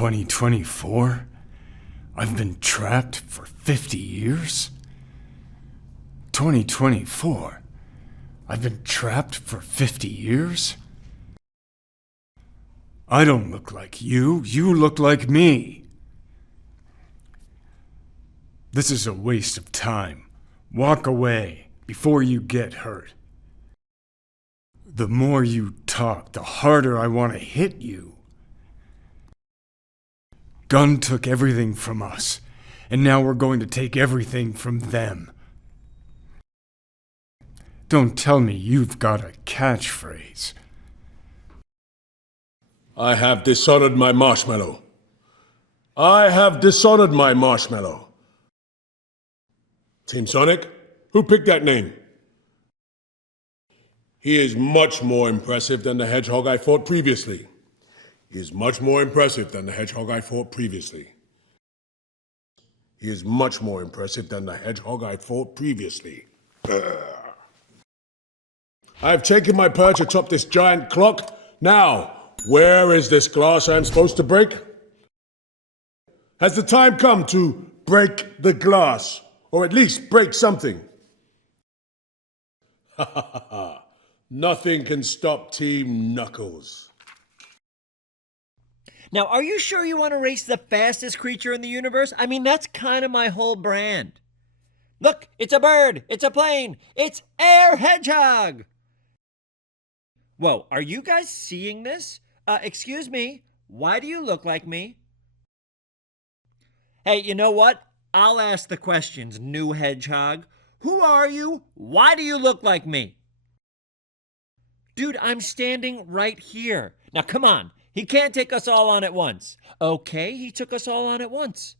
2024? I've been trapped for 50 years? 2024? I've been trapped for 50 years? I don't look like you. You look like me. This is a waste of time. Walk away before you get hurt. The more you talk, the harder I want to hit you. Gunn took everything from us, and now we're going to take everything from them. Don't tell me you've got a catchphrase. I have dishonored my marshmallow. I have dishonored my marshmallow. Team Sonic, who picked that name? He is much more impressive than the Hedgehog I fought previously. He is much more impressive than the Hedgehog I fought previously. He is much more impressive than the Hedgehog I fought previously. I have taken my perch atop this giant clock. Now, where is this glass I am supposed to break? Has the time come to break the glass? Or at least break something? Ha ha ha ha. Nothing can stop Team Knuckles. Now, are you sure you want to race the fastest creature in the universe? I mean, that's kind of my whole brand. Look, it's a bird, it's a plane, it's Air Hedgehog! Whoa, are you guys seeing this? Excuse me, why do you look like me? Hey, you know what? I'll ask the questions, new Hedgehog. Who are you? Why do you look like me? Dude, I'm standing right here. Now, come on. He can't take us all on at once. Okay, he took us all on at once.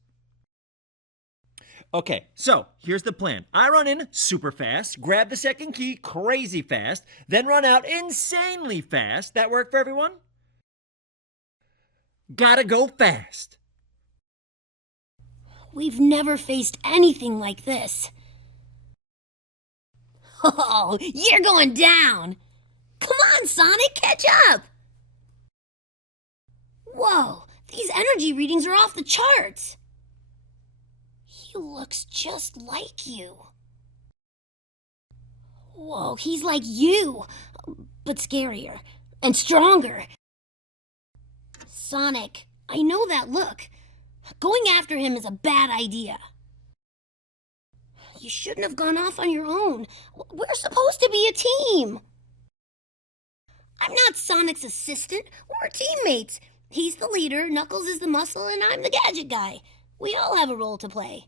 Okay, so here's the plan. I run in super fast, grab the second key crazy fast, then run out insanely fast. That work for everyone? Gotta go fast. We've never faced anything like this. Oh, you're going down! Come on, Sonic, catch up! Whoa, these energy readings are off the charts. He looks just like you. Whoa, he's like you, but scarier and stronger. Sonic, I know that look. Going after him is a bad idea. You shouldn't have gone off on your own. We're supposed to be a team. I'm not Sonic's assistant. We're teammates. He's the leader, Knuckles is the muscle, and I'm the gadget guy. We all have a role to play.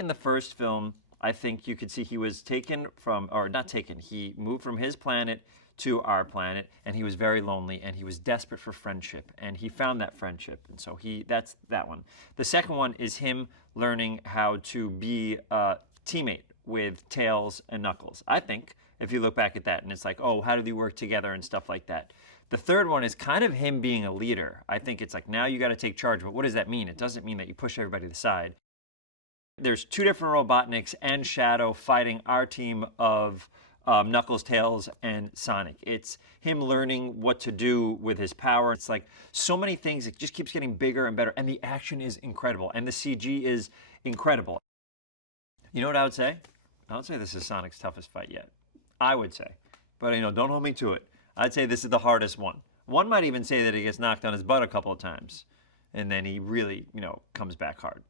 in the first film, I think you could see he was taken from, or not taken, he moved from his planet to our planet, and he was very lonely, and he was desperate for friendship, and he found that friendship, and so that's that one. The second one is him learning how to be a teammate with Tails and Knuckles. I think, if you look back at that, and it's like, oh, how do they work together and stuff like that. The third one is kind of him being a leader. I think it's like, now you got to take charge, but what does that mean? It doesn't mean that you push everybody to the side. There's two different Robotniks and Shadow fighting our team of Knuckles, Tails, and Sonic. It's him learning what to do with his power. It's like so many things. It just keeps getting bigger and better, and the action is incredible, and the CG is incredible. You know what I would say? I would say this is Sonic's toughest fight yet. I would say. But, you know, don't hold me to it. I'd say this is the hardest one. One might even say that he gets knocked on his butt a couple of times, and then he really, you know, comes back hard.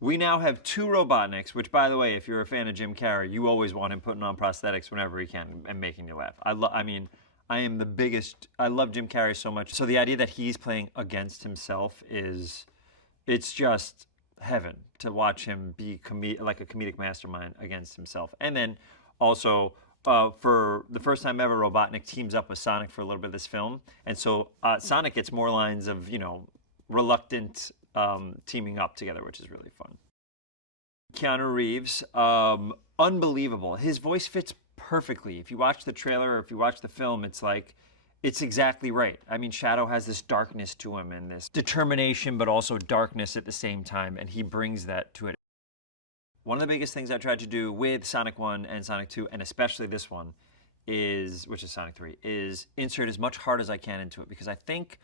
We now have two Robotniks, which, by the way, if you're a fan of Jim Carrey, you always want him putting on prosthetics whenever he can and making you laugh. I mean, I am the biggest, I love Jim Carrey so much. So the idea that he's playing against himself it's just heaven to watch him be like a comedic mastermind against himself. And then also, for the first time ever, Robotnik teams up with Sonic for a little bit of this film. And so Sonic gets more lines of, you know, reluctant teaming up together, which is really fun. Keanu Reeves, unbelievable. His voice fits perfectly. If you watch the trailer or if you watch the film, it's like, it's exactly right. I mean, Shadow has this darkness to him and this determination, but also darkness at the same time, and he brings that to it. One of the biggest things I tried to do with Sonic 1 and Sonic 2, and especially this one, which is Sonic 3, is insert as much heart as I can into it, because I think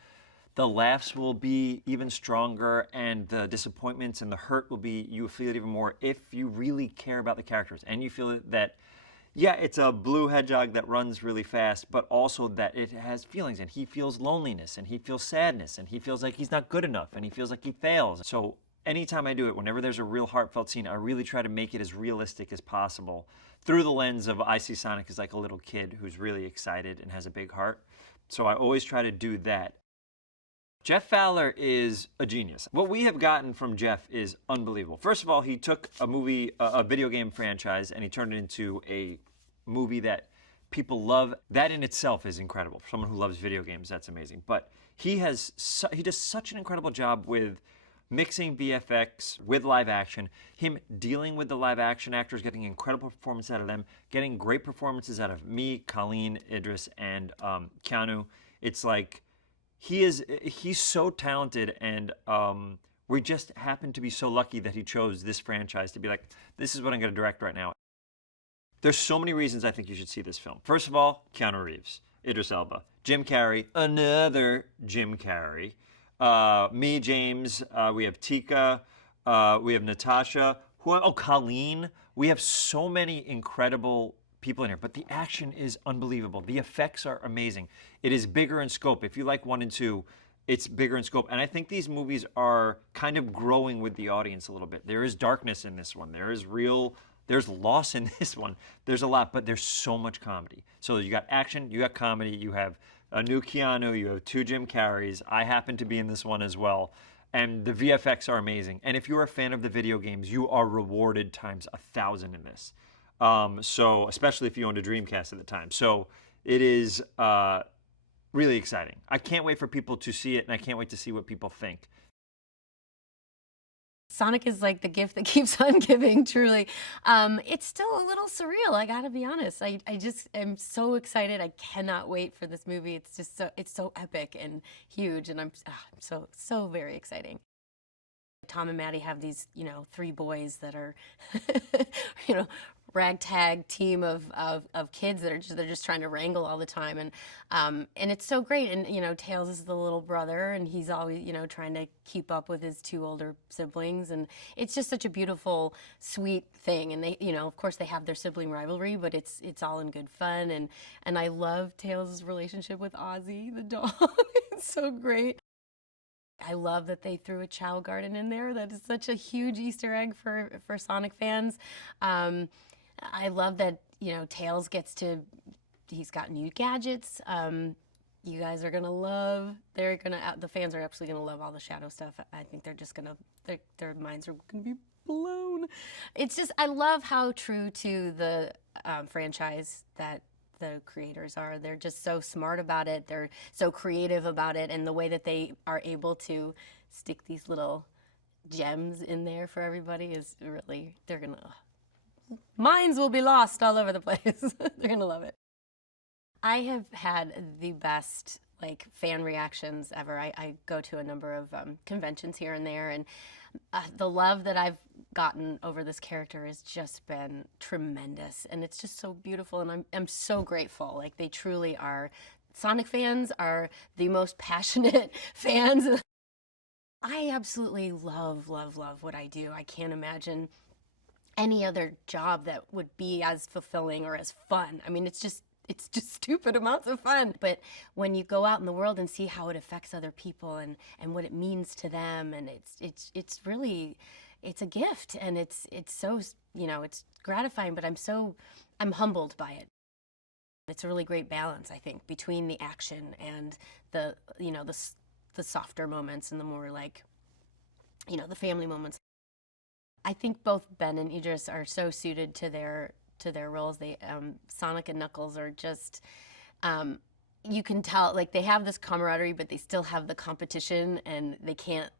the laughs will be even stronger, and the disappointments and the hurt will be, you feel it even more if you really care about the characters, and you feel that, yeah, it's a blue hedgehog that runs really fast, but also that it has feelings, and he feels loneliness, and he feels sadness, and he feels like he's not good enough, and he feels like he fails. So anytime I do it, whenever there's a real heartfelt scene, I really try to make it as realistic as possible through the lens of I see Sonic as like a little kid who's really excited and has a big heart. So I always try to do that. Jeff Fowler is a genius. What we have gotten from Jeff is unbelievable. First of all, he took a video game franchise, and he turned it into a movie that people love. That in itself is incredible. For someone who loves video games, that's amazing. But he does such an incredible job with mixing VFX with live action, him dealing with the live action actors, getting incredible performance out of them, getting great performances out of me, Colleen, Idris, and Keanu. It's like, he's so talented, and we just happen to be so lucky that he chose this franchise to be like, this is what I'm going to direct right now. There's so many reasons I think you should see this film. First of all, Keanu Reeves, Idris Elba, Jim Carrey, another Jim Carrey, me, James, we have Tika, we have Natasha, Colleen. We have so many incredible people in here, but the action is unbelievable. The effects are amazing. It is bigger in scope. If you like 1 and 2, it's bigger in scope. And I think these movies are kind of growing with the audience a little bit. There is darkness in this one. There's loss in this one. There's a lot, but there's so much comedy. So you got action, you got comedy, you have a new Keanu, you have 2 Jim Carreys. I happen to be in this one as well. And the VFX are amazing. And if you're a fan of the video games, you are rewarded times 1,000 in this. So especially if you owned a Dreamcast at the time. So it is really exciting. I can't wait for people to see it, and I can't wait to see what people think. Sonic is like the gift that keeps on giving, truly. It's still a little surreal, I gotta be honest. I just am so excited. I cannot wait for this movie. It's just so epic and huge, and I'm so very exciting. Tom and Maddie have these, 3 boys that are, ragtag team of kids that they're just trying to wrangle all the time, and it's so great. And Tails is the little brother, and he's always trying to keep up with his 2 older siblings, and it's just such a beautiful, sweet thing. And they, of course, they have their sibling rivalry, but it's all in good fun. And I love Tails' relationship with Ozzy the dog. It's so great. I love that they threw a Chow Garden in there. That is such a huge Easter egg for Sonic fans. I love that, Tails he's got new gadgets. You guys are the fans are absolutely gonna love all the Shadow stuff. I think they're just their minds are gonna be blown. It's just, I love how true to the franchise that the creators are. They're just so smart about it. They're so creative about it, and the way that they are able to stick these little gems in there for everybody is really, they're gonna, minds will be lost all over the place. They're gonna love it. I have had the best fan reactions ever. I go to a number of conventions here and there, and the love that I've gotten over this character has just been tremendous, and it's just so beautiful, and I'm so grateful. They truly are. Sonic fans are the most passionate fans. I absolutely love what I do. I can't imagine any other job that would be as fulfilling or as fun. I mean, it's just stupid amounts of fun. But when you go out in the world and see how it affects other people and what it means to them, and it's really, it's a gift, and it's so, it's gratifying, but I'm humbled by it. It's a really great balance, I think, between the action and the softer moments and the more the family moments. I think both Ben and Idris are so suited to their roles. They Sonic and Knuckles are just, you can tell they have this camaraderie, but they still have the competition, and they can't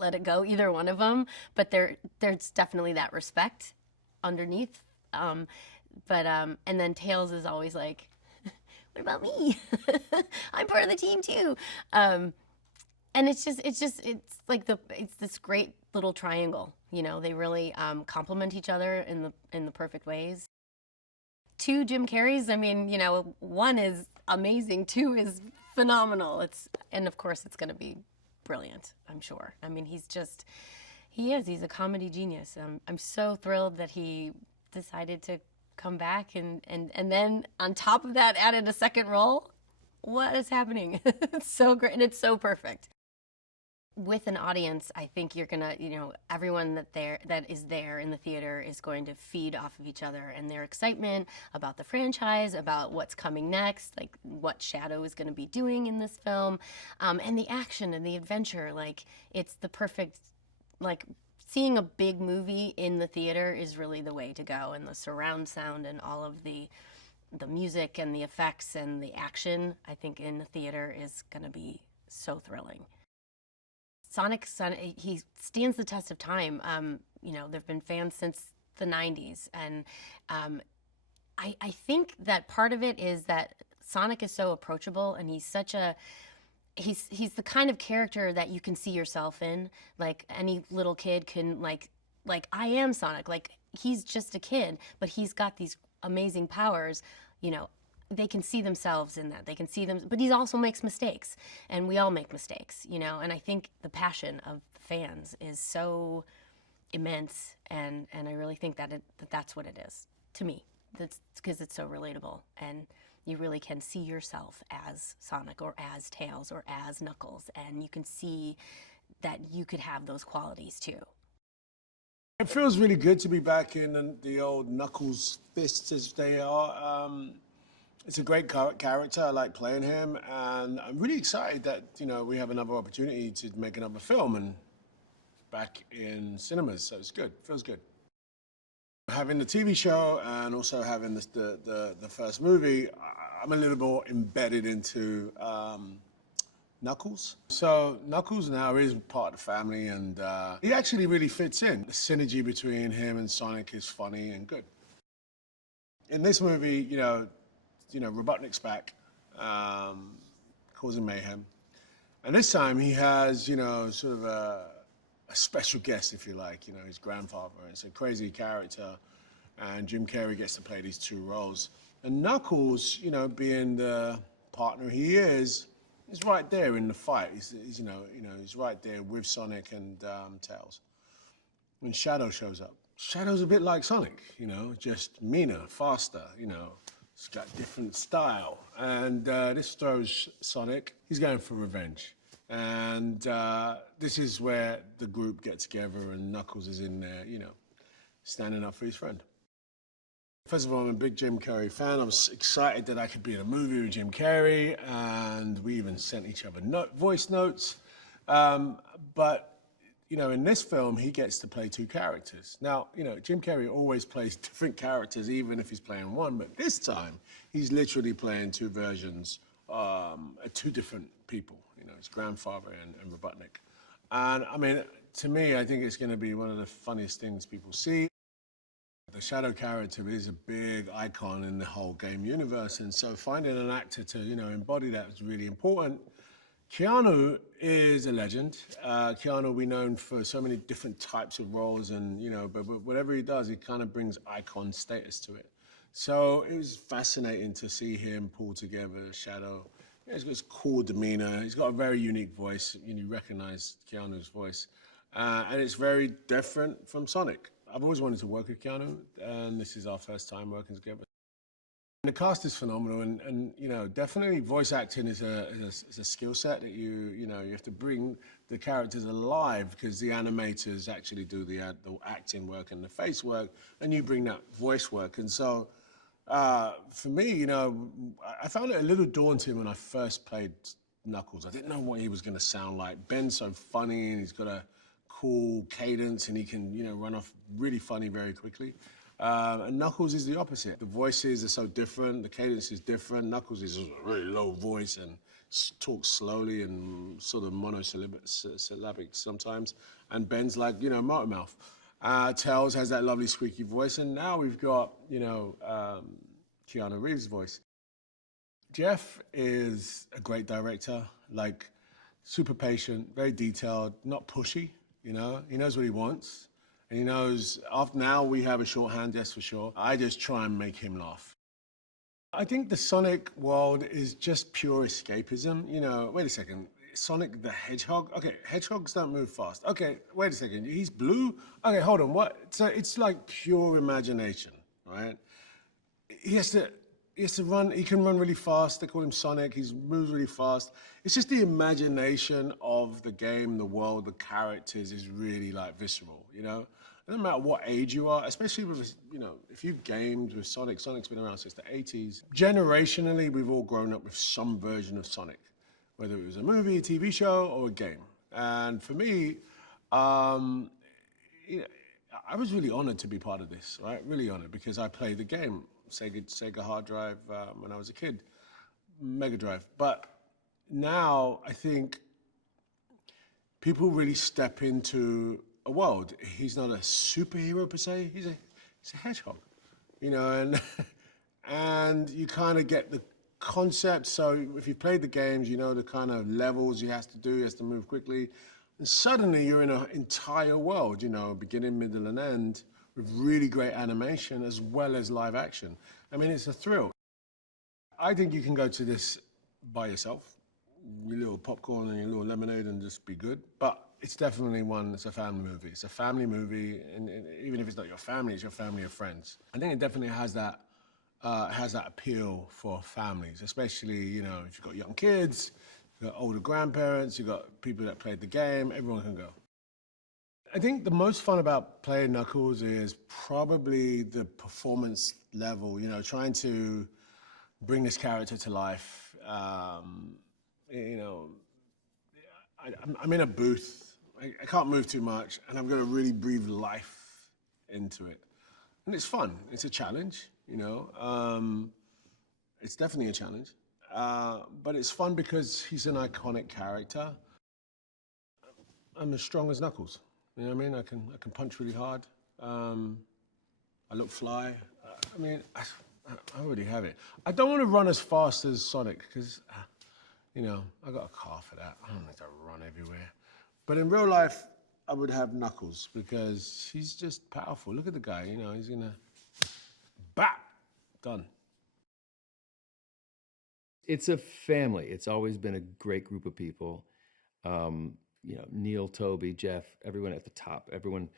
let it go, either one of them. But there's definitely that respect underneath. And then Tails is always like, what about me? I'm part of the team too. And it's this great little triangle. They really complement each other in the perfect ways. 2 Jim Carreys, I mean, 1 is amazing, 2 is phenomenal. And of course it's going to be brilliant, I'm sure. I mean, he's a comedy genius. I'm so thrilled that he decided to come back and then on top of that added a second role. What is happening? It's so great, and it's so perfect. With an audience, I think you're gonna, everyone that is there in the theater is going to feed off of each other and their excitement about the franchise, about what's coming next, what Shadow is going to be doing in this film, and the action and the adventure. It's the perfect, seeing a big movie in the theater is really the way to go, and the surround sound and all of the music and the effects and the action, I think in the theater is going to be so thrilling. Sonic, he stands the test of time. There've been fans since the 90s, and I think that part of it is that Sonic is so approachable, and he's the kind of character that you can see yourself in. Any little kid can I am Sonic. He's just a kid, but he's got these amazing powers. They can see themselves in that. They can see them, but he also makes mistakes, and we all make mistakes, and I think the passion of the fans is so immense, and I really think that's what it is to me. That's because it's so relatable, and you really can see yourself as Sonic or as Tails or as Knuckles, and you can see that you could have those qualities too. It feels really good to be back in the old Knuckles fists as they are. It's a great character. I like playing him, and I'm really excited that we have another opportunity to make another film and back in cinemas. So it's good. Feels good. Having the TV show and also having the first movie, I'm a little more embedded into Knuckles. So Knuckles now is part of the family, and he actually really fits in. The synergy between him and Sonic is funny and good. In this movie, Robotnik's back, causing mayhem. And this time he has, sort of a special guest, if you like, his grandfather. It's a crazy character, and Jim Carrey gets to play these 2 roles. And Knuckles, being the partner he is right there in the fight. He's right there with Sonic and Tails. When Shadow shows up, Shadow's a bit like Sonic, just meaner, faster, It's got different style, and this throws Sonic. He's going for revenge, and this is where the group get together, and Knuckles is in there, standing up for his friend. First of all, I'm a big Jim Carrey fan. I was excited that I could be in a movie with Jim Carrey, and we even sent each other voice notes. But you know, in this film, he gets to play two characters. Now, you know, Jim Carrey always plays different characters, even if he's playing one, but this time, he's literally playing two versions, two different people, you know, his grandfather and Robotnik. And I mean, to me, I think it's gonna be one of the funniest things people see. The Shadow character is a big icon in the whole game universe, and so finding an actor to, you know, embody that is really important. Keanu is a legend. Keanu, we known for so many different types of roles, and you know, but whatever he does, he kind of brings icon status to it. So it was fascinating to see him pull together Shadow. He's got this cool demeanor. He's got a very unique voice. You recognize Keanu's voice, and it's very different from Sonic. I've always wanted to work with Keanu, and this is our first time working together. The cast is phenomenal, and you know, definitely voice acting is a skill set that you have to bring the characters alive, because the animators actually do the acting work and the face work, and you bring that voice work. And so, for me, you know, I found it a little daunting when I first played Knuckles. I didn't know what he was going to sound like. Ben's so funny, and he's got a cool cadence, and he can, you know, run off really funny very quickly. And Knuckles is the opposite. The voices are so different, the cadence is different. Knuckles is a really low voice and talks slowly and sort of monosyllabic sometimes. And Ben's like, you know, motor mouth. Tails has that lovely squeaky voice, and now we've got, you know, Keanu Reeves' voice. Jeff is a great director, like super patient, very detailed, not pushy, you know? He knows what he wants. And he knows, now we have a shorthand, yes, for sure. I just try and make him laugh. I think the Sonic world is just pure escapism. You know, wait a second, Sonic the Hedgehog? Okay, hedgehogs don't move fast. Okay, wait a second, he's blue? Okay, hold on, what? So it's like pure imagination, right? He has to run, he can run really fast. They call him Sonic, he moves really fast. It's just the imagination of the game, the world, the characters is really like visceral, you know? It doesn't matter what age you are, especially with, you know, if you've gamed with Sonic, Sonic's been around since the 80s. Generationally, we've all grown up with some version of Sonic, whether it was a movie, a TV show, or a game. And for me, you know, I was really honored to be part of this, right? Really honored, because I played the game, Sega hard drive, when I was a kid, Mega Drive. But now I think people really step into a world. He's not a superhero per se, he's a hedgehog, you know, and and you kind of get the concept. So if you played the games, you know the kind of levels he has to do, he has to move quickly. And suddenly you're in an entire world, you know, beginning, middle, and end, with really great animation as well as live action. I mean, it's a thrill. I think you can go to this by yourself, your little popcorn and your little lemonade, and just be good. But it's definitely one that's a family movie. It's a family movie, and even if it's not your family, it's your family or friends. I think it definitely has that appeal for families, especially, you know, if you've got young kids, you've got older grandparents, you've got people that played the game, everyone can go. I think the most fun about playing Knuckles is probably the performance level, you know, trying to bring this character to life. You know, I'm in a booth. I can't move too much, and I'm gonna really breathe life into it. And it's fun, it's a challenge, you know. It's definitely a challenge. But it's fun because he's an iconic character. I'm as strong as Knuckles. You know what I mean? I can punch really hard. I look fly. I mean, I already have it. I don't want to run as fast as Sonic because, you know, I got a car for that. I don't need to run everywhere. But in real life, I would have Knuckles because he's just powerful. Look at the guy, you know, he's gonna, bap, done. It's a family. It's always been a great group of people. You know, Neal, Toby, Jeff, everyone at the top, everyone,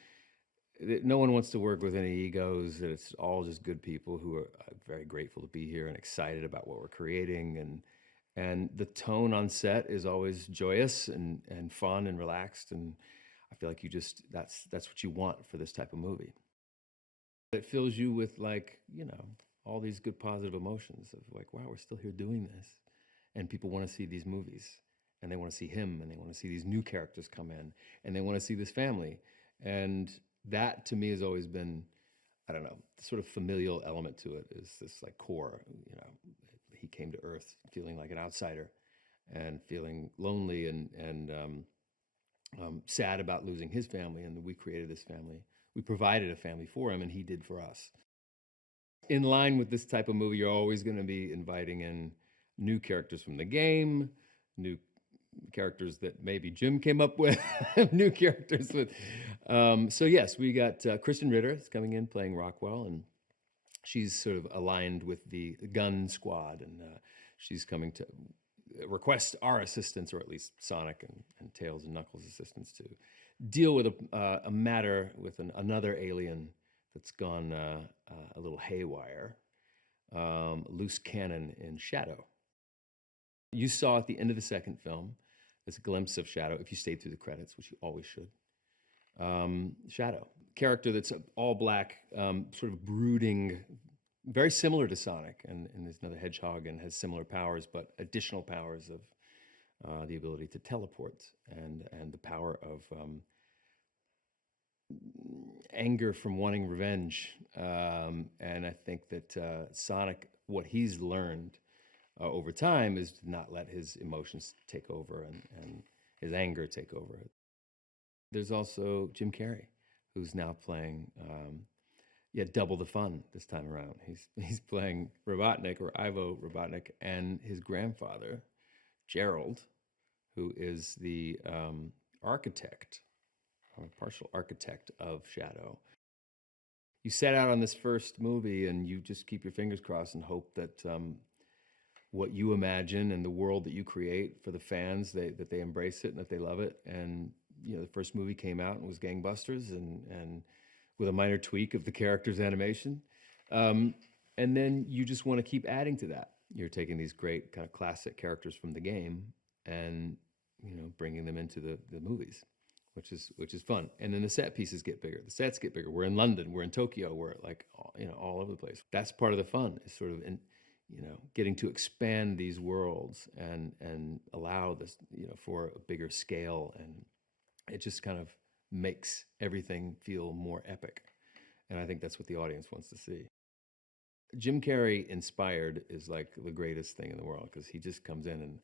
no one wants to work with any egos. It's all just good people who are very grateful to be here and excited about what we're creating. And the tone on set is always joyous and fun and relaxed. And I feel like that's what you want for this type of movie. It fills you with, like, you know, all these good positive emotions of like, wow, we're still here doing this. And people want to see these movies. and they want to see him, and they want to see these new characters come in, and they want to see this family. And that to me has always been, I don't know, the sort of familial element to it is this like core, you know, he came to Earth feeling like an outsider and feeling lonely and sad about losing his family, and we created this family. We provided a family for him, and he did for us. In line with this type of movie, you're always going to be inviting in new characters from the game, new characters that maybe Jim came up with, new characters with. So yes, we got Krysten Ritter is coming in playing Rothwell, and she's sort of aligned with the gun squad, and she's coming to request our assistance, or at least Sonic and Tails and Knuckles' assistance, to deal with a matter with another alien that's gone a little haywire, loose cannon in Shadow. You saw at the end of the second film this glimpse of Shadow, if you stayed through the credits, which you always should. Shadow, character that's all black, sort of brooding, very similar to Sonic, and there's another Hedgehog and has similar powers, but additional powers of the ability to teleport and the power of anger from wanting revenge. And I think that Sonic, what he's learned over time is to not let his emotions take over and his anger take over. There's also Jim Carrey, who's now playing double the fun this time around. He's playing Robotnik, or Ivo Robotnik, and his grandfather, Gerald, who is the architect, or partial architect of Shadow. You set out on this first movie and you just keep your fingers crossed and hope that what you imagine and the world that you create for the fans, that they embrace it and that they love it. And you know, the first movie came out and was gangbusters, and with a minor tweak of the character's animation. And then you just want to keep adding to that. You're taking these great kind of classic characters from the game and, you know, bringing them into the movies, which is fun. And then the set pieces get bigger. The sets get bigger. We're in London. We're in Tokyo. We're like, you know, all over the place. That's part of the fun, is sort of, getting to expand these worlds and allow this, for a bigger scale. And it just kind of makes everything feel more epic. And I think that's what the audience wants to see. Jim Carrey inspired is like the greatest thing in the world, because he just comes in and,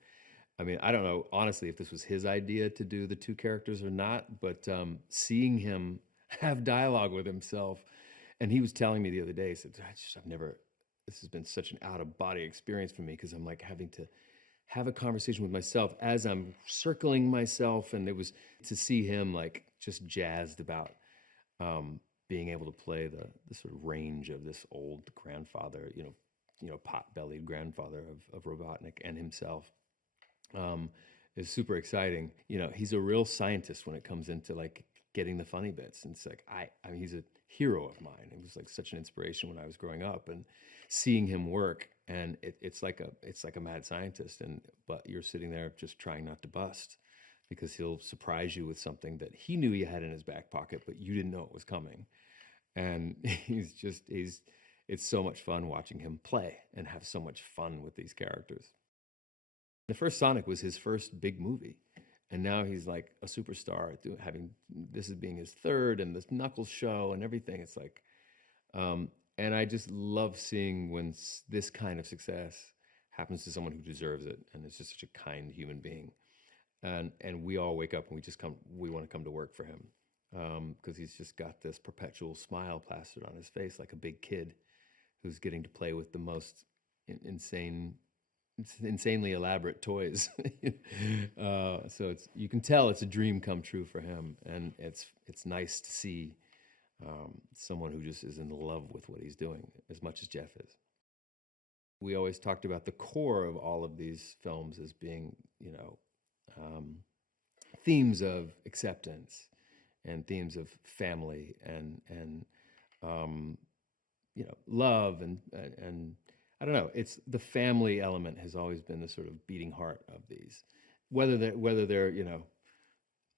I mean, I don't know, honestly, if this was his idea to do the two characters or not, but seeing him have dialogue with himself, and he was telling me the other day, he said, this has been such an out-of-body experience for me, because I'm like having to have a conversation with myself as I'm circling myself, and it was to see him like just jazzed about being able to play the sort of range of this old grandfather, pot-bellied grandfather of Robotnik and himself. Is super exciting. He's a real scientist when it comes into like getting the funny bits. And it's like, I mean, he's a hero of mine. It was like such an inspiration when I was growing up, and seeing him work, and it's like a mad scientist. But you're sitting there just trying not to bust, because he'll surprise you with something that he knew he had in his back pocket, but you didn't know it was coming. And it's so much fun watching him play and have so much fun with these characters. The first Sonic was his first big movie, and now he's like a superstar, this is being his third, and this Knuckles show and everything. It's like, and I just love seeing when this kind of success happens to someone who deserves it, and is just such a kind human being. And we all wake up and we want to come to work for him, because he's just got this perpetual smile plastered on his face, like a big kid who's getting to play with the most insanely elaborate toys. So you can tell it's a dream come true for him, and it's nice to see someone who just is in love with what he's doing as much as Jeff is. We always talked about the core of all of these films as being, themes of acceptance and themes of family and love and I don't know. It's the family element has always been the sort of beating heart of these, whether they're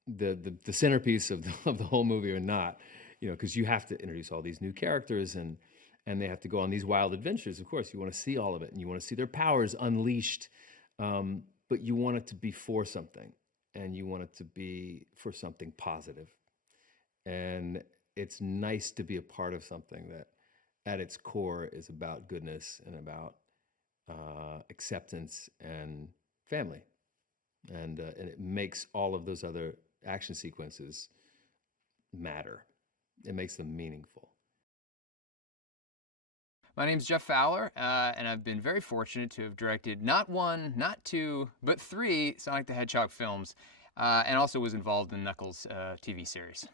the centerpiece of the whole movie or not, because you have to introduce all these new characters and they have to go on these wild adventures. Of course, you want to see all of it, and you want to see their powers unleashed. but you want it to be for something, and you want it to be for something positive. And it's nice to be a part of something that at its core is about goodness and about acceptance and family. And it makes all of those other action sequences matter. It makes them meaningful. My name's Jeff Fowler, and I've been very fortunate to have directed not one, not two, but 3 Sonic the Hedgehog films, and also was involved in Knuckles' TV series.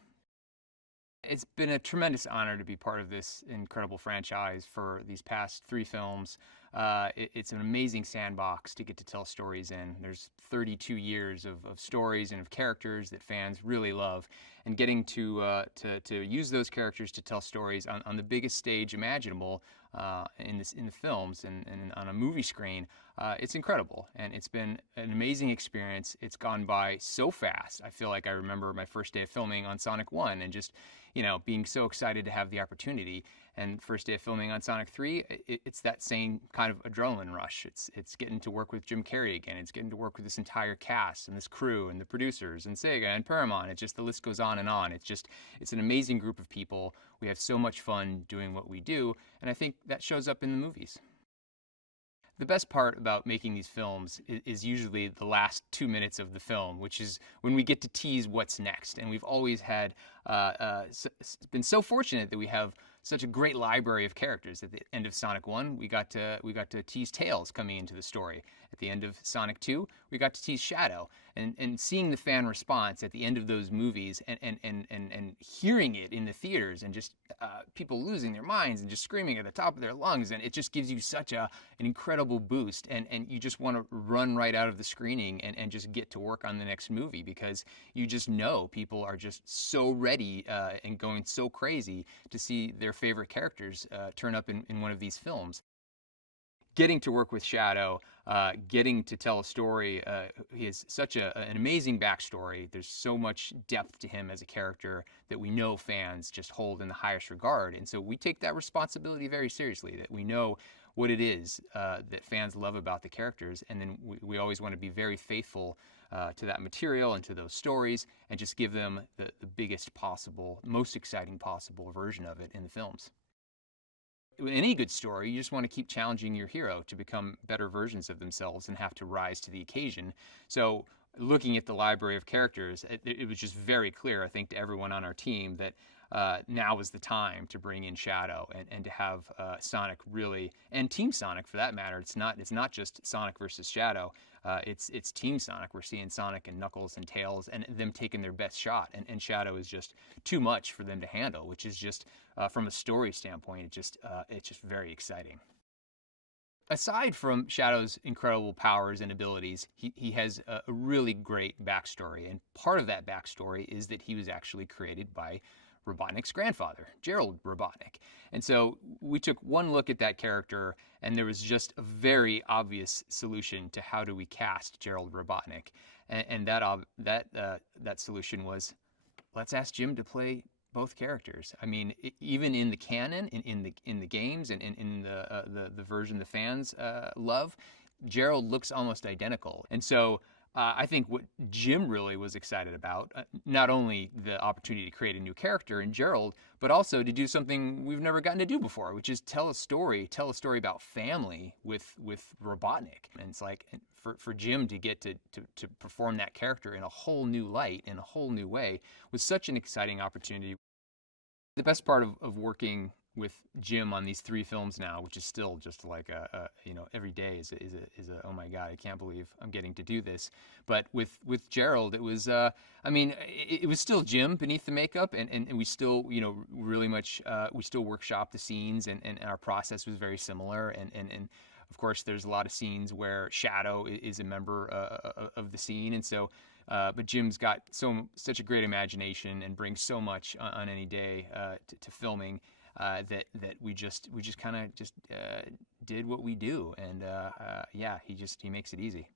It's been a tremendous honor to be part of this incredible franchise for these past 3 films. It's an amazing sandbox to get to tell stories in. There's 32 years of stories and of characters that fans really love, and getting to use those characters to tell stories on the biggest stage imaginable in the films and on a movie screen, it's incredible, and it's been an amazing experience. It's gone by so fast. I feel like I remember my first day of filming on Sonic 1 and just, being so excited to have the opportunity. And first day of filming on Sonic 3, it's that same kind of adrenaline rush. It's getting to work with Jim Carrey again. It's getting to work with this entire cast and this crew and the producers and Sega and Paramount. It's just, the list goes on and on. It's an amazing group of people. We have so much fun doing what we do, and I think that shows up in the movies. The best part about making these films is usually the last 2 minutes of the film, which is when we get to tease what's next. And we've always had been so fortunate that we have such a great library of characters. At the end of Sonic 1, we got to tease Tails coming into the story. At the end of Sonic 2, we got to tease Shadow. And seeing the fan response at the end of those movies and hearing it in the theaters and just people losing their minds and just screaming at the top of their lungs, and it just gives you such an incredible boost, and you just want to run right out of the screening and just get to work on the next movie, because you just know people are just so ready and going so crazy to see their favorite characters turn up in one of these films. Getting to work with Shadow, getting to tell a story, he has such an amazing backstory. There's so much depth to him as a character that we know fans just hold in the highest regard. And so we take that responsibility very seriously, that we know what it is that fans love about the characters. And then we always want to be very faithful to that material and to those stories, and just give them the biggest possible, most exciting possible version of it in the films. In any good story, you just want to keep challenging your hero to become better versions of themselves and have to rise to the occasion. So looking at the library of characters, it was just very clear, I think, to everyone on our team that now is the time to bring in Shadow and to have Sonic really, and Team Sonic for that matter. It's not just Sonic versus Shadow. It's Team Sonic. We're seeing Sonic and Knuckles and Tails and them taking their best shot. And Shadow is just too much for them to handle, which is just, from a story standpoint, it's just very exciting. Aside from Shadow's incredible powers and abilities, he has a really great backstory. And part of that backstory is that he was actually created by Robotnik's grandfather, Gerald Robotnik. And so we took one look at that character, and there was just a very obvious solution to how do we cast Gerald Robotnik. And that solution was, let's ask Jim to play both characters. I mean, even in the canon, in the games, and in the version the fans love, Gerald looks almost identical. And so I think what Jim really was excited about, not only the opportunity to create a new character in Gerald, but also to do something we've never gotten to do before, which is tell a story about family with Robotnik. And it's like, for Jim to get to perform that character in a whole new light, in a whole new way, was such an exciting opportunity. The best part of working with Jim on these 3 films now, which is still just like every day is a oh my God, I can't believe I'm getting to do this. But with Gerald, it was it was still Jim beneath the makeup, and we still really much we still workshop the scenes, and our process was very similar, and of course there's a lot of scenes where Shadow is a member of the scene, and so. But Jim's got such a great imagination and brings so much on any day to filming. That we just kind of did what we do, and he makes it easy.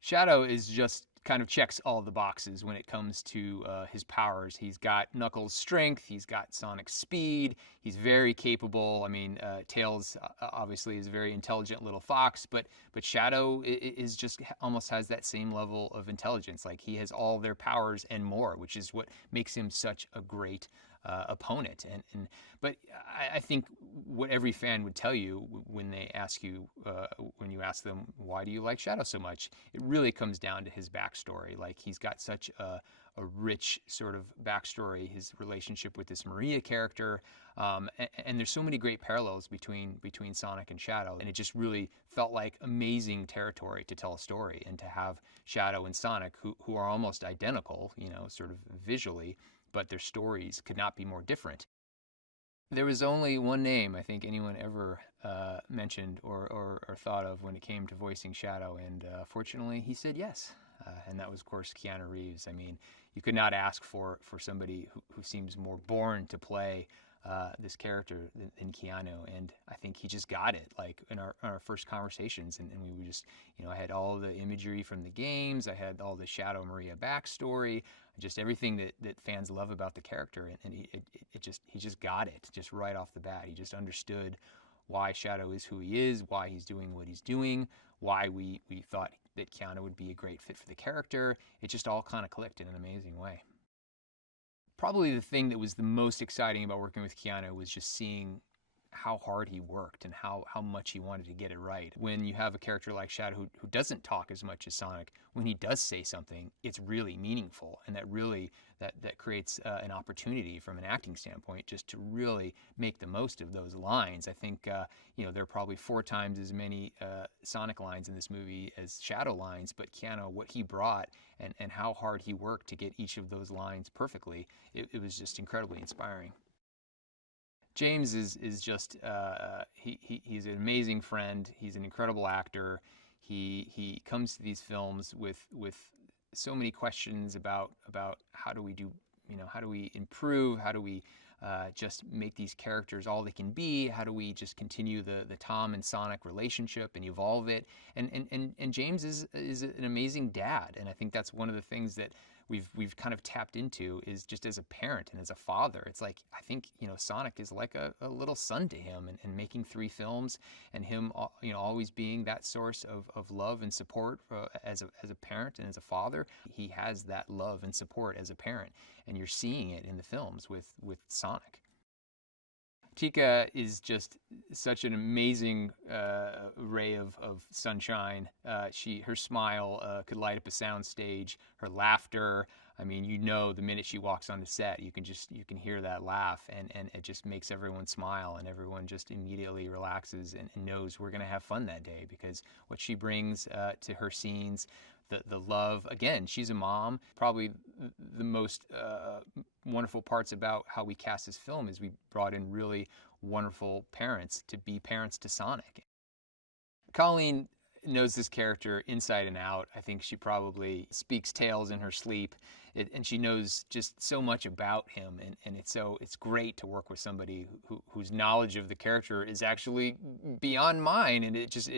Shadow is just kind of checks all the boxes when it comes to his powers. He's got Knuckles' strength, he's got Sonic's speed, he's very capable. I mean, Tails obviously is a very intelligent little fox, but Shadow is just almost has that same level of intelligence. Like, he has all their powers and more, which is what makes him such a great opponent. But I think what every fan would tell you when they ask you, when you ask them, why do you like Shadow so much? It really comes down to his backstory. Like, he's got such a rich sort of backstory, his relationship with this Maria character, and there's so many great parallels between Sonic and Shadow, and it just really felt like amazing territory to tell a story, and to have Shadow and Sonic, who are almost identical, you know, sort of visually, but their stories could not be more different. There was only one name I think anyone ever mentioned or thought of when it came to voicing Shadow, and fortunately he said yes, and that was, of course, Keanu Reeves. I mean, you could not ask for somebody who seems more born to play this character than Keanu, and I think he just got it. Like, in our first conversations, and we were just, you know, I had all the imagery from the games, I had all the Shadow Maria backstory, just everything that fans love about the character, and he just got it just right off the bat. He just understood why Shadow is who he is, why he's doing what he's doing, why we thought that Keanu would be a great fit for the character. It just all kind of clicked in an amazing way. Probably the thing that was the most exciting about working with Keanu was just seeing how hard he worked and how much he wanted to get it right. When you have a character like Shadow who doesn't talk as much as Sonic, when he does say something, it's really meaningful, and that really that creates an opportunity from an acting standpoint just to really make the most of those lines. I think you know, there are probably 4 times as many Sonic lines in this movie as Shadow lines, but Keanu, what he brought and how hard he worked to get each of those lines perfectly, it was just incredibly inspiring. James is just he's an amazing friend. He's an incredible actor. He comes to these films with so many questions about how do we do, you know, how do we improve, how do we just make these characters all they can be, how do we just continue the Tom and Sonic relationship and evolve it, and James is an amazing dad, and I think that's one of the things that we've kind of tapped into, is just as a parent and as a father. It's like, I think, you know, Sonic is like a little son to him, and making 3 films, and him, you know, always being that source of love and support as a parent and as a father. He has that love and support as a parent, and you're seeing it in the films with Sonic. Tika is just such an amazing ray of sunshine. Her smile could light up a soundstage. Her laughter, I mean, you know, the minute she walks on the set, you can hear that laugh, and it just makes everyone smile, and everyone just immediately relaxes and knows we're going to have fun that day, because what she brings to her scenes, the love. Again, she's a mom. Probably the most wonderful parts about how we cast this film is we brought in really wonderful parents to be parents to Sonic. Colleen knows this character inside and out. I think she probably speaks Tails in her sleep, and she knows just so much about him, and it's great to work with somebody whose knowledge of the character is actually beyond mine, and it's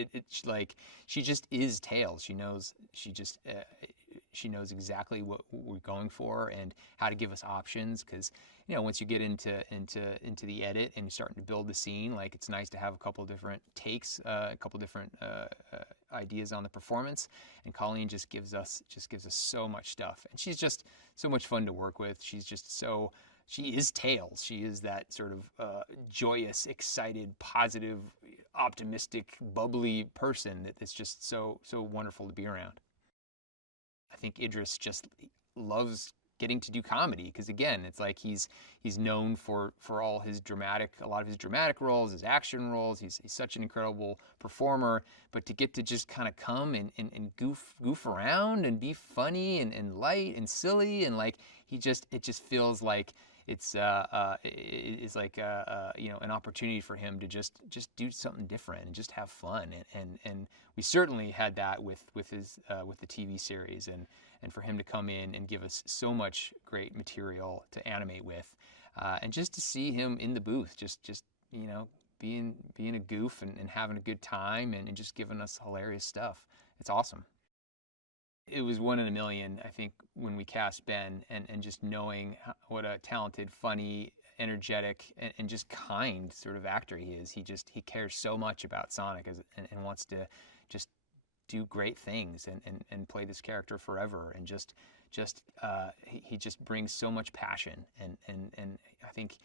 like, she just is Tails. She knows exactly what we're going for and how to give us options, because, you know, once you get into the edit and you're starting to build the scene, like, it's nice to have a couple different takes, a couple different ideas on the performance, and Colleen just gives us so much stuff, and she's just so much fun to work with. She is Tails. She is that sort of joyous, excited, positive, optimistic, bubbly person that's just so wonderful to be around. I think Idris just loves getting to do comedy, because, again, it's like he's known for a lot of his dramatic roles, his action roles. He's such an incredible performer, but to get to just kind of come and goof around and be funny and light and silly, and like, it just feels like it's like you know, an opportunity for him to just do something different and just have fun, and we certainly had that with the TV series, and for him to come in and give us so much great material to animate with, and just to see him in the booth, just you know, being a goof and having a good time, and just giving us hilarious stuff. It's awesome. It was 1 in a million, I think, when we cast Ben, and just knowing what a talented, funny, energetic, and just kind sort of actor he is. He cares so much about Sonic and wants to just do great things and play this character forever, and he just brings so much passion, and I think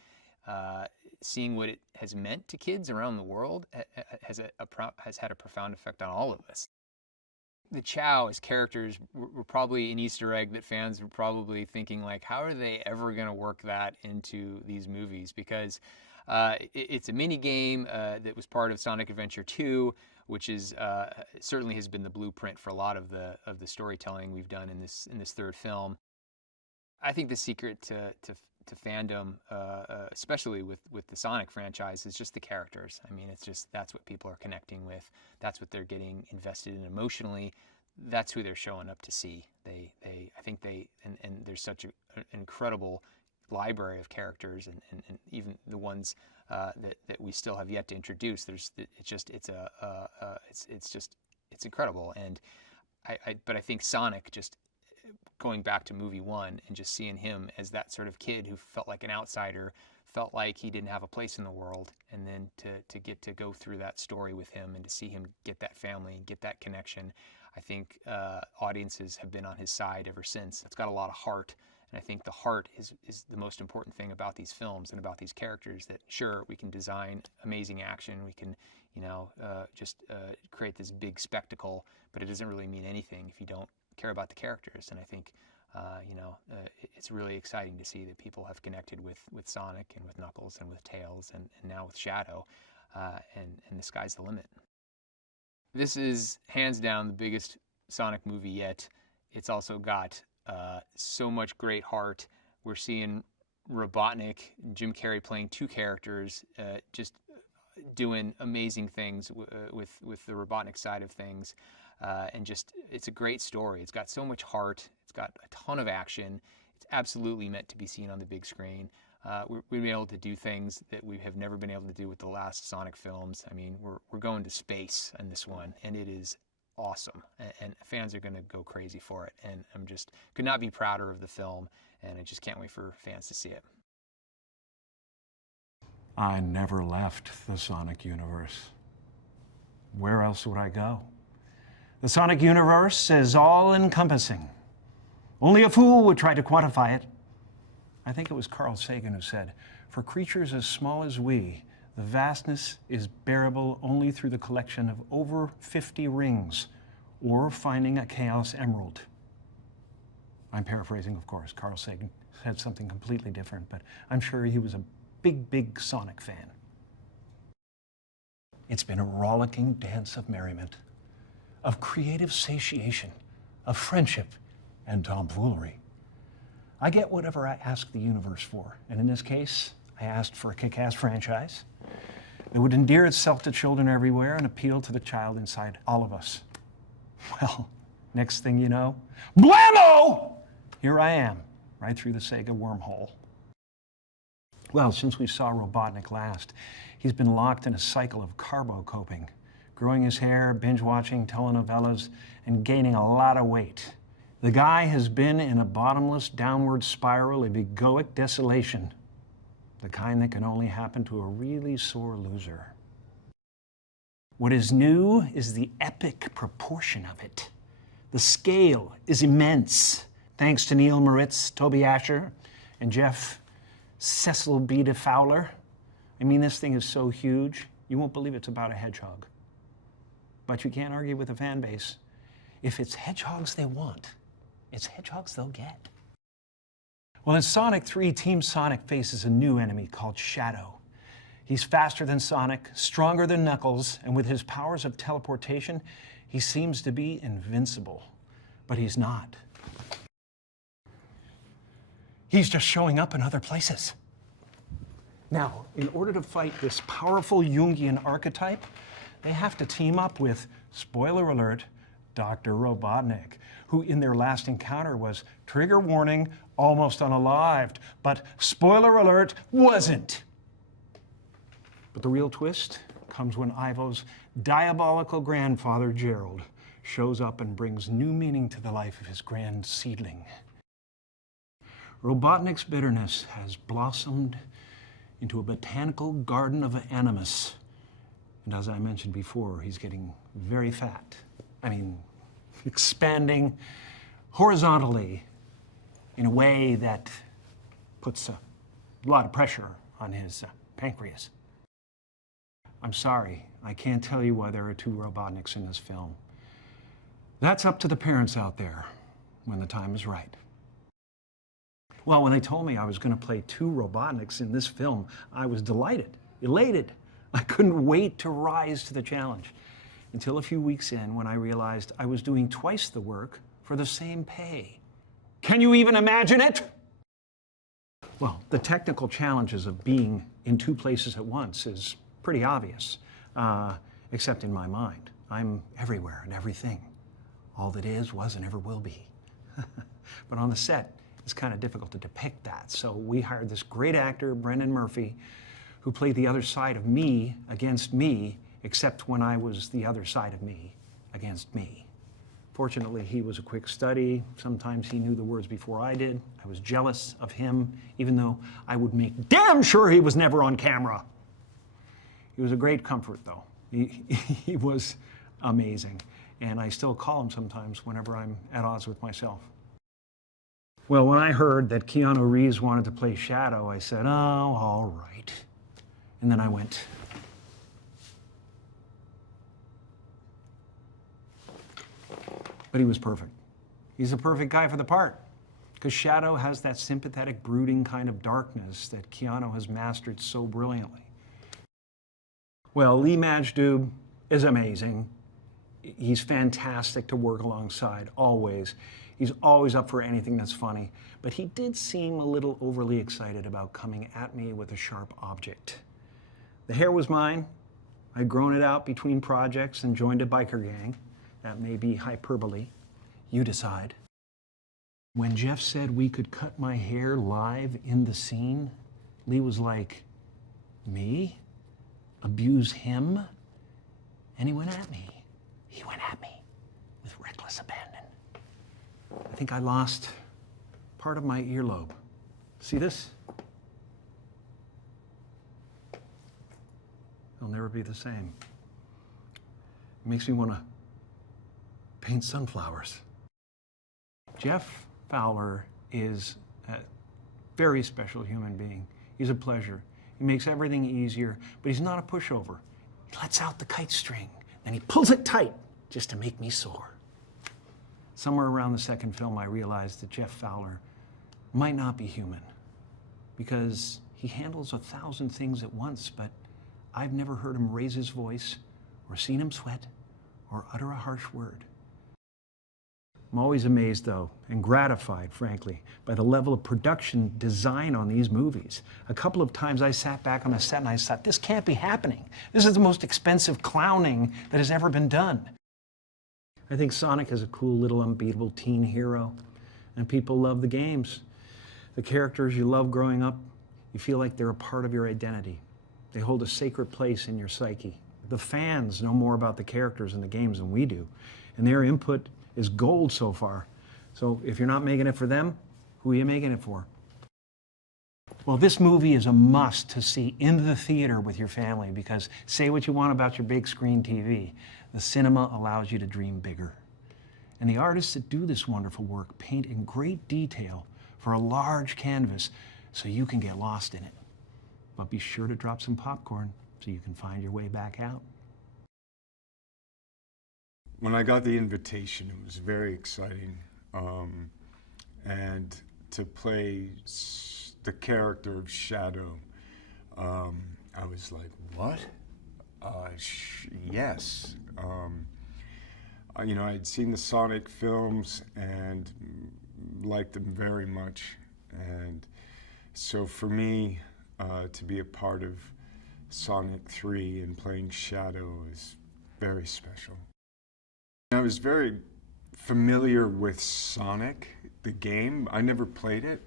seeing what it has meant to kids around the world has had a profound effect on all of us. The 𝗟𝗪 as characters were probably an Easter egg that fans were probably thinking, like, how are they ever going to work that into these movies? Because it's a mini game that was part of Sonic Adventure 2, which is certainly has been the blueprint for a lot of the storytelling we've done in this third film. I think the secret to fandom, especially with the Sonic franchise, is just the characters. I mean, that's what people are connecting with. That's what they're getting invested in emotionally. That's who they're showing up to see. I think there's such an incredible library of characters, and even the ones that we still have yet to introduce. It's incredible. And but I think Sonic, just going back to movie 1 and just seeing him as that sort of kid who felt like an outsider, felt like he didn't have a place in the world, and then to get to go through that story with him and to see him get that family and get that connection, I think audiences have been on his side ever since. It's got a lot of heart, and I think the heart is the most important thing about these films and about these characters. That sure, we can design amazing action, we can just create this big spectacle, but it doesn't really mean anything if you don't care about the characters. And I think it's really exciting to see that people have connected with Sonic and with Knuckles and with Tails and now with Shadow, and the sky's the limit. This is hands down the biggest Sonic movie yet. It's also got so much great heart. We're seeing Robotnik, Jim Carrey playing 2 characters, just doing amazing things with the Robotnik side of things. And just, it's a great story. It's got so much heart. It's got a ton of action. It's absolutely meant to be seen on the big screen. We've been able to do things that we have never been able to do with the last Sonic films. I mean, we're going to space in this one, and it is awesome. And fans are going to go crazy for it. And could not be prouder of the film, and I just can't wait for fans to see it. I never left the Sonic universe. Where else would I go? The Sonic universe is all-encompassing. Only a fool would try to quantify it. I think it was Carl Sagan who said, "For creatures as small as we, the vastness is bearable only through the collection of over 50 rings, or finding a Chaos Emerald." I'm paraphrasing, of course. Carl Sagan said something completely different, but I'm sure he was a big Sonic fan. It's been a rollicking dance of merriment, of creative satiation, of friendship and tomfoolery. I get whatever I ask the universe for, and in this case, I asked for a kick-ass franchise that would endear itself to children everywhere and appeal to the child inside all of us. Well, next thing you know, blammo! Here I am, right through the Sega wormhole. Well, since we saw Robotnik last, he's been locked in a cycle of carbo-coping, growing his hair, binge-watching telenovelas, and gaining a lot of weight. The guy has been in a bottomless downward spiral of egoic desolation, the kind that can only happen to a really sore loser. What is new is the epic proportion of it. The scale is immense, thanks to Neal, Moritz, Toby, Ascher, and 𝗗𝗟𝗨𝗦𝗬 Fowler. I mean, this thing is so huge, you won't believe it's about a hedgehog. But you can't argue with the fan base. If it's hedgehogs they want, it's hedgehogs they'll get. Well, in Sonic 3, Team Sonic faces a new enemy called Shadow. He's faster than Sonic, stronger than Knuckles, and with his powers of teleportation, he seems to be invincible. But he's not. He's just showing up in other places. Now, in order to fight this powerful Jungian archetype, they have to team up with, spoiler alert, Dr. Robotnik, who in their last encounter was, trigger warning, almost unalived, but spoiler alert, wasn't. But the real twist comes when Ivo's diabolical grandfather Gerald shows up and brings new meaning to the life of his grand seedling. Robotnik's bitterness has blossomed into a botanical garden of animus. And as I mentioned before, he's getting very fat. I mean, expanding horizontally in a way that puts a lot of pressure on his pancreas. I'm sorry, I can't tell you why there are two Robotniks in this film. That's up to the parents out there when the time is right. Well, when they told me I was going to play two Robotniks in this film, I was delighted, elated. I couldn't wait to rise to the challenge until a few weeks in when I realized I was doing twice the work for the same pay. Can you even imagine it? Well, the technical challenges of being in two places at once is pretty obvious, except in my mind. I'm everywhere and everything. All that is, was, and ever will be. But on the set, it's kind of difficult to depict that. So we hired this great actor, Brendan Murphy, who played the other side of me against me, except when I was the other side of me against me. Fortunately, he was a quick study. Sometimes he knew the words before I did. I was jealous of him, even though I would make damn sure he was never on camera. He was a great comfort, though. He was amazing. And I still call him sometimes whenever I'm at odds with myself. Well, when I heard that Keanu Reeves wanted to play Shadow, I said, oh, all right. And then I went, but he was perfect. He's the perfect guy for the part, because Shadow has that sympathetic, brooding kind of darkness that Keanu has mastered so brilliantly. Well, Lee Majdoub is amazing. He's fantastic to work alongside, always. He's always up for anything that's funny, but he did seem a little overly excited about coming at me with a sharp object. The hair was mine. I'd grown it out between projects and joined a biker gang. That may be hyperbole. You decide. When Jeff said we could cut my hair live in the scene, Lee was like, me? Abuse him? And he went at me. He went at me with reckless abandon. I think I lost part of my earlobe. See this? It'll never be the same. It makes me want to paint sunflowers. Jeff Fowler is a very special human being. He's a pleasure. He makes everything easier, but he's not a pushover. He lets out the kite string, then he pulls it tight just to make me sore. Somewhere around the second film, I realized that Jeff Fowler might not be human, because he handles 1,000 things at once, but I've never heard him raise his voice or seen him sweat or utter a harsh word. I'm always amazed, though, and gratified, frankly, by the level of production design on these movies. A couple of times I sat back on a set and I thought, this can't be happening. This is the most expensive clowning that has ever been done. I think Sonic is a cool little unbeatable teen hero, and people love the games. The characters you love growing up, you feel like they're a part of your identity. They hold a sacred place in your psyche. The fans know more about the characters in the games than we do, and their input is gold so far. So if you're not making it for them, who are you making it for? Well, this movie is a must to see in the theater with your family, because say what you want about your big screen TV, the cinema allows you to dream bigger. And the artists that do this wonderful work paint in great detail for a large canvas so you can get lost in it. But be sure to drop some popcorn so you can find your way back out. When I got the invitation, it was very exciting. And to play the character of Shadow, I was like, what? Yes. You know, I'd seen the Sonic films and liked them very much. And so for me, to be a part of Sonic 3 and playing Shadow is very special. I was very familiar with Sonic, the game. I never played it,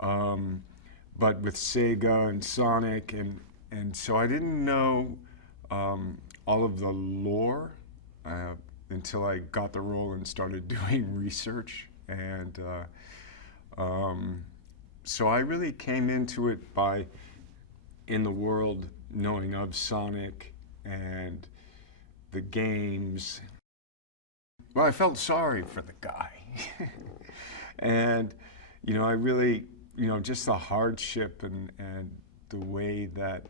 but with Sega and Sonic, and so I didn't know all of the lore until I got the role and started doing research. And so I really came into it by, in the world, knowing of Sonic and the games. Well, I felt sorry for the guy. And, you know, I really, you know, just the hardship and the way that,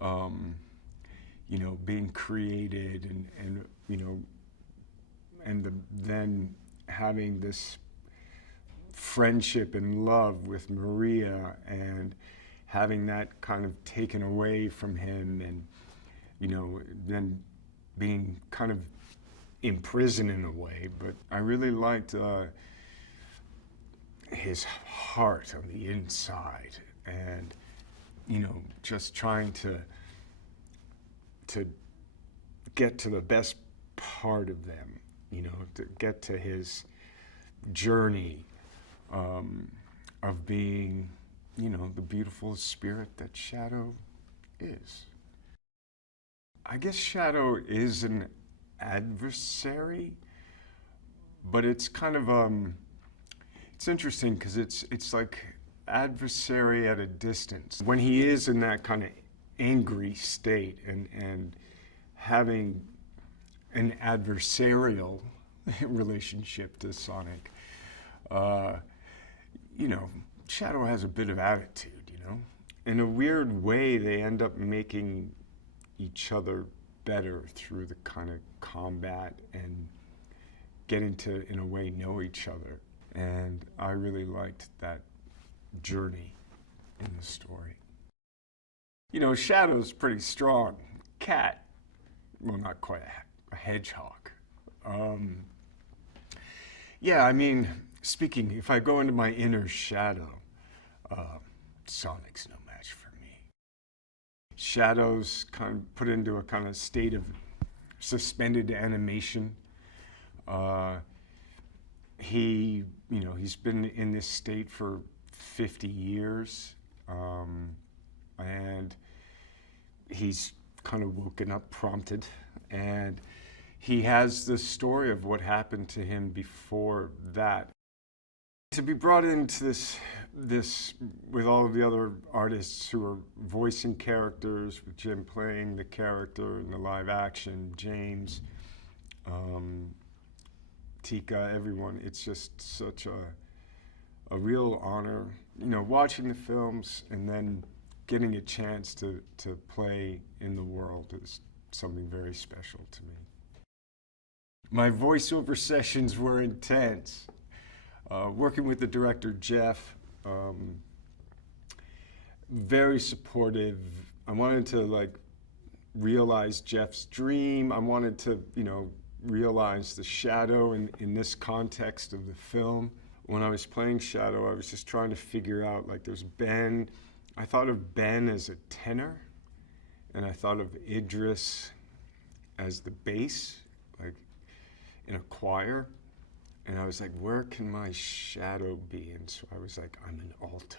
you know, being created and you know, and then having this friendship and love with Maria and having that kind of taken away from him, and, you know, then being kind of in prison in a way. But I really liked his heart on the inside, and, you know, just trying to get to the best part of them, you know, to get to his journey of being, you know, the beautiful spirit that Shadow is. I guess Shadow is an adversary, but it's kind of, it's interesting because it's like adversary at a distance. When he is in that kind of angry state and having an adversarial relationship to Sonic, you know, Shadow has a bit of attitude, you know? In a weird way, they end up making each other better through the kind of combat and getting to, in a way, know each other. And I really liked that journey in the story. You know, Shadow's pretty strong. Cat, well, not quite a hedgehog. Yeah, I mean, speaking, if I go into my inner Shadow, Sonic's no match for me. Shadow's kind of put into a kind of state of suspended animation. He, you know, he's been in this state for 50 years, and he's kind of woken up, prompted, and he has the story of what happened to him before that. To be brought into this with all of the other artists who are voicing characters, with Jim playing the character in the live action, James, Tika, everyone, it's just such a real honor. You know, watching the films and then getting a chance to play in the world is something very special to me. My voiceover sessions were intense. Working with the director, Jeff, very supportive. I wanted to, like, realize Jeff's dream. I wanted to, you know, realize the Shadow in this context of the film. When I was playing Shadow, I was just trying to figure out, like, there's Ben. I thought of Ben as a tenor, and I thought of Idris as the bass, like in a choir. And I was like, where can my Shadow be? And so I was like, I'm an alto.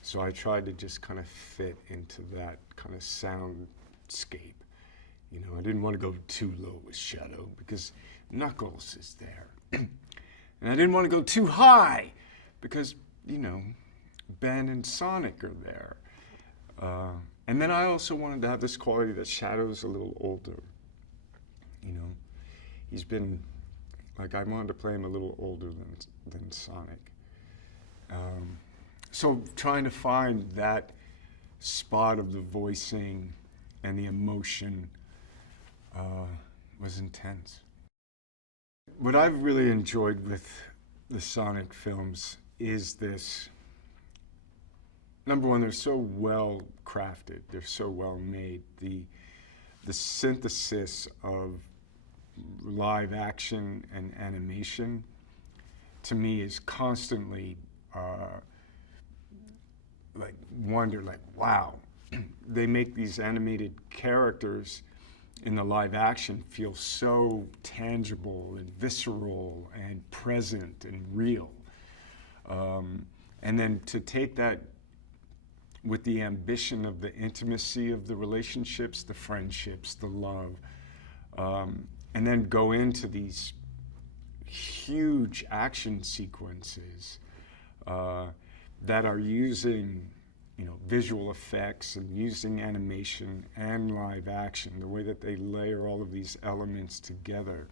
So I tried to just kind of fit into that kind of soundscape. You know, I didn't want to go too low with Shadow because Knuckles is there. And I didn't want to go too high because, you know, Ben and Sonic are there. And then I also wanted to have this quality that Shadow's a little older. You know, he's been, like, I wanted to play him a little older than Sonic. So trying to find that spot of the voicing and the emotion was intense. What I've really enjoyed with the Sonic films is this, number one, they're so well crafted, they're so well made. The synthesis of live action and animation, to me, is constantly like wonder, like, wow, they make these animated characters in the live action feel so tangible and visceral and present and real. And then to take that with the ambition of the intimacy of the relationships, the friendships, the love, and then go into these huge action sequences that are using, visual effects and using animation and live action. The way that they layer all of these elements together,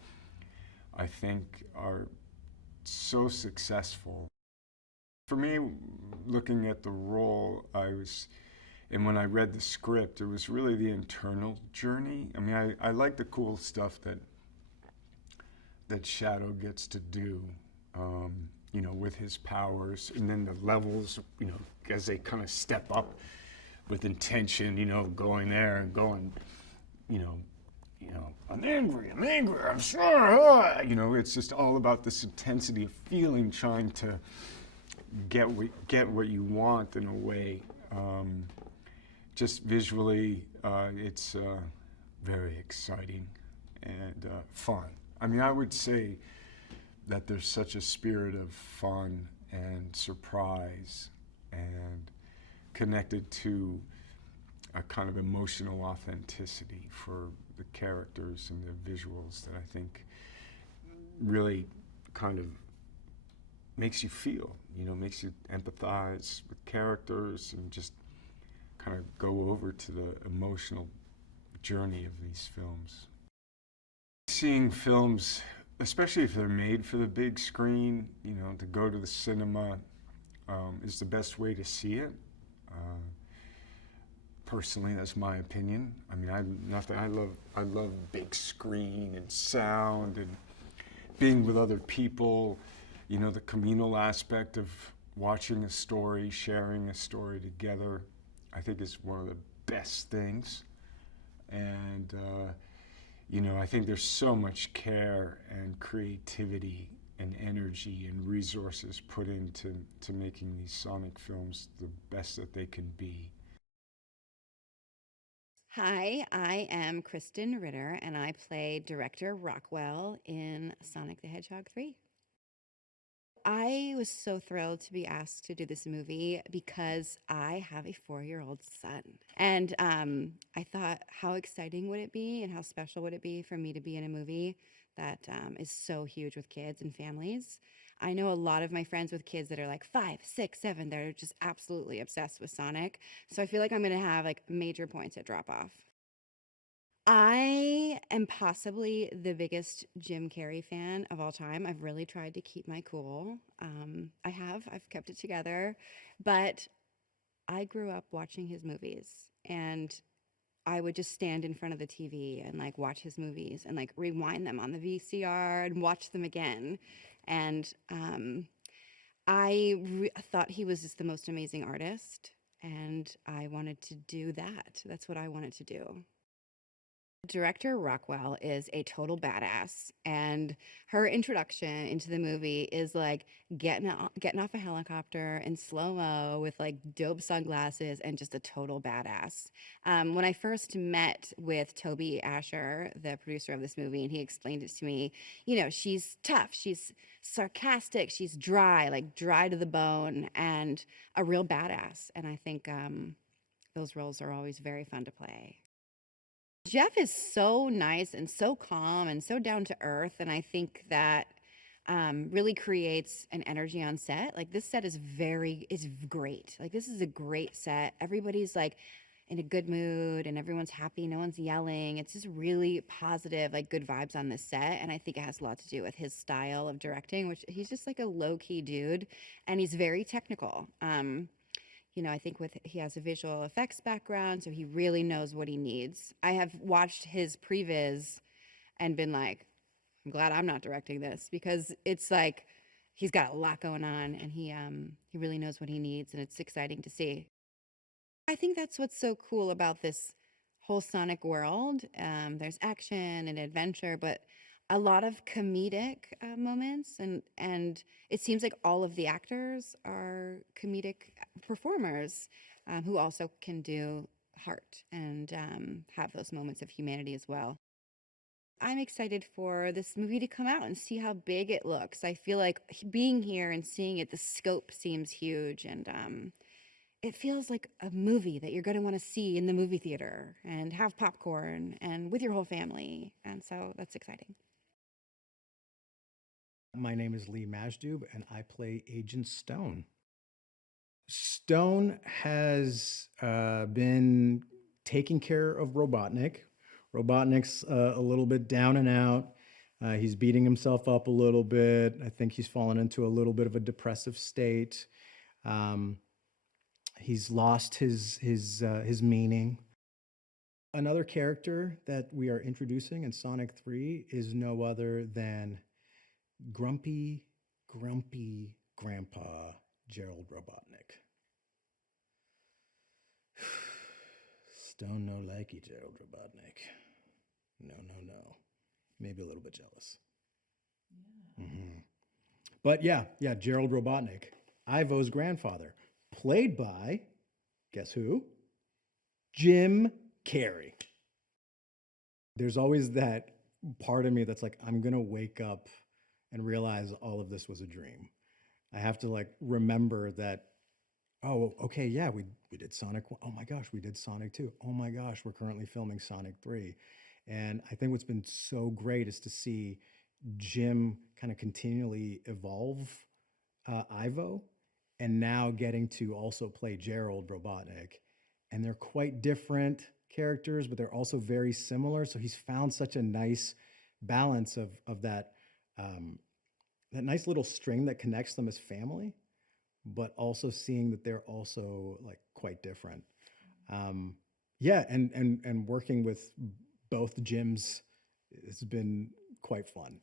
I think, are so successful. For me, looking at the role, and when I read the script, it was really the internal journey. I mean, I like the cool stuff that Shadow gets to do, with his powers, and then the levels, as they kind of step up with intention, going there and going, I'm angry, I'm sorry, it's just all about this intensity of feeling, trying to get what you want in a way. Just visually, it's very exciting and fun. I mean, I would say that there's such a spirit of fun and surprise and connected to a kind of emotional authenticity for the characters and the visuals that I think really kind of makes you feel, makes you empathize with characters and just kind of go over to the emotional journey of these films. Seeing films, especially if they're made for the big screen, to go to the cinema is the best way to see it. Personally, that's my opinion. I mean, I love big screen and sound and being with other people, the communal aspect of watching a story, sharing a story together, I think is one of the best things. And, I think there's so much care and creativity and energy and resources put into making these Sonic films the best that they can be. Hi, I am Krysten Ritter, and I play Director Rothwell in Sonic the Hedgehog 3. I was so thrilled to be asked to do this movie because I have a 4-year-old son. And I thought, how exciting would it be and how special would it be for me to be in a movie that is so huge with kids and families. I know a lot of my friends with kids that are like 5, 6, 7, they're just absolutely obsessed with Sonic. So I feel like I'm going to have like major points at drop off. I am possibly the biggest Jim Carrey fan of all time. I've really tried to keep my cool. I've kept it together, but I grew up watching his movies, and I would just stand in front of the TV and like watch his movies and like rewind them on the VCR and watch them again. And I thought he was just the most amazing artist, and I wanted to do that. That's what I wanted to do. Director Rothwell is a total badass, and her introduction into the movie is like getting off a helicopter in slow-mo with like dope sunglasses and just a total badass. When I first met with Toby Ascher, the producer of this movie, and he explained it to me, she's tough, she's sarcastic, she's dry, like dry to the bone, and a real badass. And I think those roles are always very fun to play. Jeff is so nice and so calm and so down to earth, and I think that really creates an energy on set. Like, this set is great. Like, this is a great set. Everybody's like in a good mood and everyone's happy. No one's yelling. It's just really positive, like good vibes on this set. And I think it has a lot to do with his style of directing, which he's just like a low-key dude, and he's very technical. I think he has a visual effects background, so he really knows what he needs. I have watched his previs and been like, I'm glad I'm not directing this, because it's like he's got a lot going on, and he really knows what he needs, and it's exciting to see. I think that's what's so cool about this whole Sonic world. There's action and adventure, but a lot of comedic moments, and it seems like all of the actors are comedic performers who also can do heart and have those moments of humanity as well. I'm excited for this movie to come out and see how big it looks. I feel like being here and seeing it, the scope seems huge, and it feels like a movie that you're going to want to see in the movie theater and have popcorn and with your whole family. And so that's exciting. My name is Majdoub, and I play Agent Stone. Stone has been taking care of Robotnik. Robotnik's a little bit down and out. He's beating himself up a little bit. I think he's fallen into a little bit of a depressive state. He's lost his meaning. Another character that we are introducing in Sonic 3 is no other than grumpy Grandpa Gerald Robotnik. Stone no likey Gerald Robotnik. No. Maybe a little bit jealous. Yeah. But yeah, Gerald Robotnik, Ivo's grandfather, played by, guess who? Jim Carrey. There's always that part of me that's like, I'm gonna wake up and realize all of this was a dream. I have to like remember that, oh, okay, yeah, we did Sonic 1. Oh my gosh, we did Sonic 2. Oh my gosh, we're currently filming Sonic 3. And I think what's been so great is to see Jim kind of continually evolve Ivo, and now getting to also play Gerald Robotnik. And they're quite different characters, but they're also very similar. So he's found such a nice balance of that, that nice little string that connects them as family, but also seeing that they're also like quite different. Yeah, and working with both Jims has been quite fun.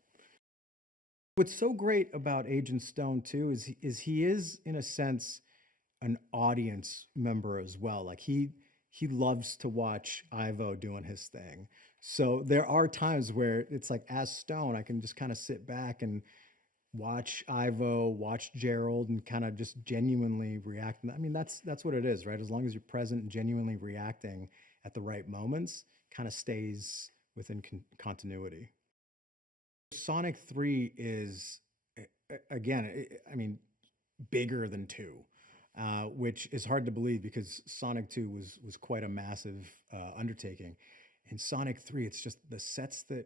What's so great about Agent Stone too is he is in a sense an audience member as well. Like he loves to watch Ivo doing his thing. So there are times where it's like, as Stone, I can just kind of sit back and watch Ivo, watch Gerald, and kind of just genuinely react. I mean, that's what it is, right? As long as you're present and genuinely reacting at the right moments, kind of stays within continuity. Sonic 3 is, again, I mean, bigger than 2, which is hard to believe because Sonic 2 was quite a massive undertaking. In Sonic 3, it's just the sets that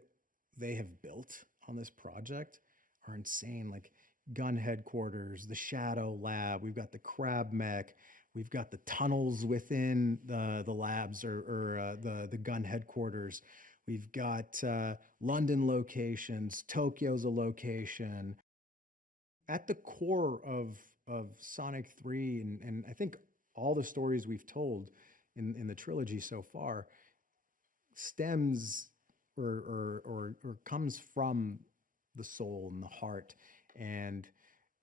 they have built on this project are insane. Like gun headquarters, the Shadow Lab, we've got the Crab Mech, we've got the tunnels within the labs or the gun headquarters. We've got London locations, Tokyo's a location. At the core of Sonic 3, and I think all the stories we've told in the trilogy so far, stems or comes from the soul and the heart, and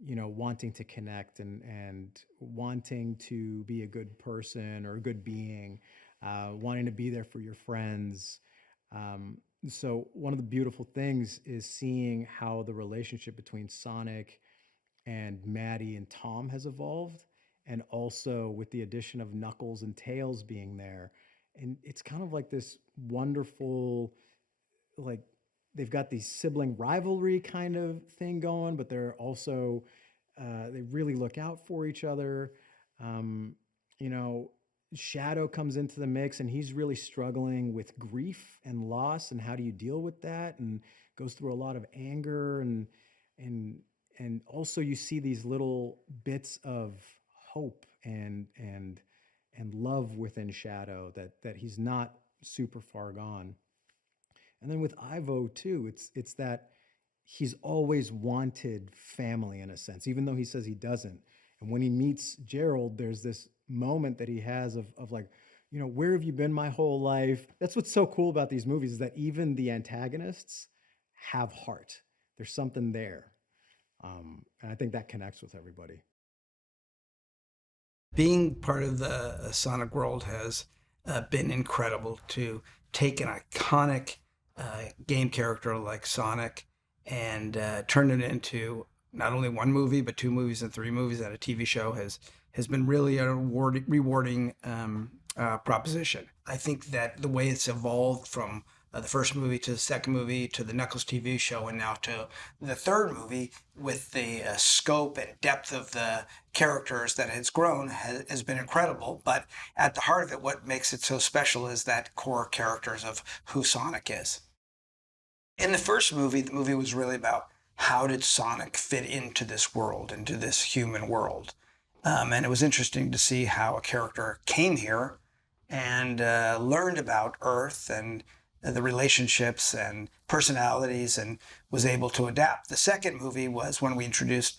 wanting to connect and wanting to be a good person or a good being, wanting to be there for your friends. So one of the beautiful things is seeing how the relationship between Sonic and Maddie and Tom has evolved, and also with the addition of Knuckles and Tails being there. And it's kind of like this wonderful, like, they've got these sibling rivalry kind of thing going, but they're also, they really look out for each other. Shadow comes into the mix and he's really struggling with grief and loss, and how do you deal with that, and goes through a lot of anger, and also you see these little bits of hope and love within Shadow, that he's not super far gone. And then with Ivo too, it's that he's always wanted family in a sense, even though he says he doesn't. And when he meets Gerald, there's this moment that he has of like, where have you been my whole life? That's what's so cool about these movies, is that even the antagonists have heart. There's something there. And I think that connects with everybody. Being part of the Sonic world has been incredible, to take an iconic game character like Sonic and turn it into not only one movie, but 2 movies and 3 movies, and a TV show has been really a rewarding proposition. I think that the way it's evolved from the first movie to the second movie to the Knuckles TV show and now to the third movie, with the scope and depth of the characters that has grown has been incredible. But at the heart of it, what makes it so special is that core characters of who Sonic is. In the first movie, the movie was really about how did Sonic fit into this world, into this human world. And it was interesting to see how a character came here and learned about Earth and the relationships and personalities and was able to adapt. The second movie was when we introduced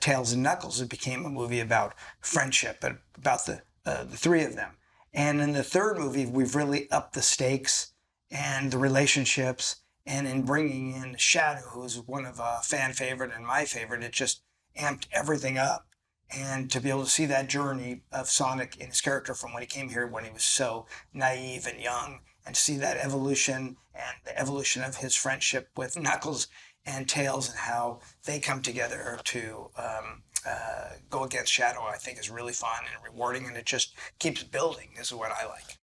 Tails and Knuckles. It became a movie about friendship, about the three of them. And in the third movie, we've really upped the stakes and the relationships. And in bringing in Shadow, who's one of a fan favorite and my favorite, it just amped everything up. And to be able to see that journey of Sonic in his character from when he came here, when he was so naive and young, and to see that evolution and the evolution of his friendship with Knuckles and Tails and how they come together to go against Shadow, I think is really fun and rewarding, and it just keeps building, is what I like.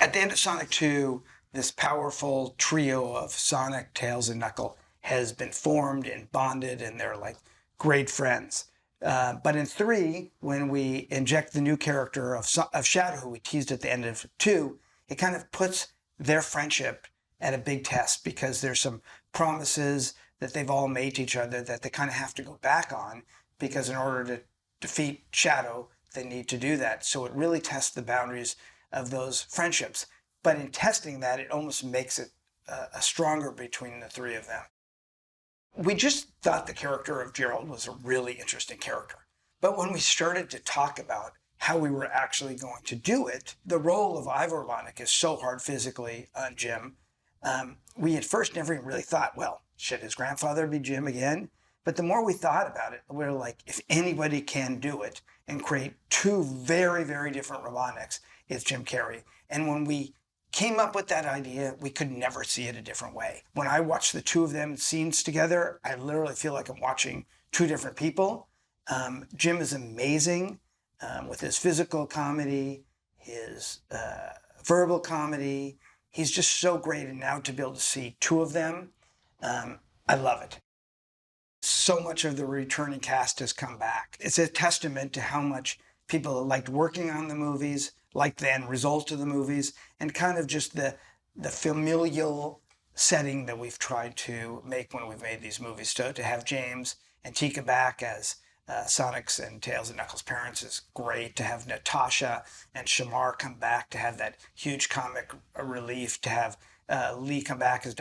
At the end of Sonic 2, this powerful trio of Sonic, Tails, and Knuckles has been formed and bonded, and they're like great friends. But in 3, when we inject the new character of Shadow, who we teased at the end of 2, it kind of puts their friendship at a big test because there's some promises that they've all made to each other that they kind of have to go back on, because in order to defeat Shadow, they need to do that. So it really tests the boundaries of those friendships. But in testing that, it almost makes it stronger between the three of them. We just thought the character of Gerald was a really interesting character. But when we started to talk about how we were actually going to do it, the role of Ivor Robotnik is so hard physically on Jim. We at first never even really thought, well, should his grandfather be Jim again? But the more we thought about it, we were like, if anybody can do it and create two very, very different Robotniks, it's Jim Carrey. And when we came up with that idea, we could never see it a different way. When I watch the two of them scenes together, I literally feel like I'm watching two different people. Jim is amazing with his physical comedy, his verbal comedy. He's just so great, and now to be able to see two of them, I love it. So much of the returning cast has come back. It's a testament to how much people liked working on the movies, liked the end result of the movies, and kind of just the familial setting that we've tried to make when we've made these movies. So to have James and Tika back as Sonic's and Tails and Knuckles' parents is great. To have Natasha and Shemar come back, to have that huge comic relief, to have Lee come back as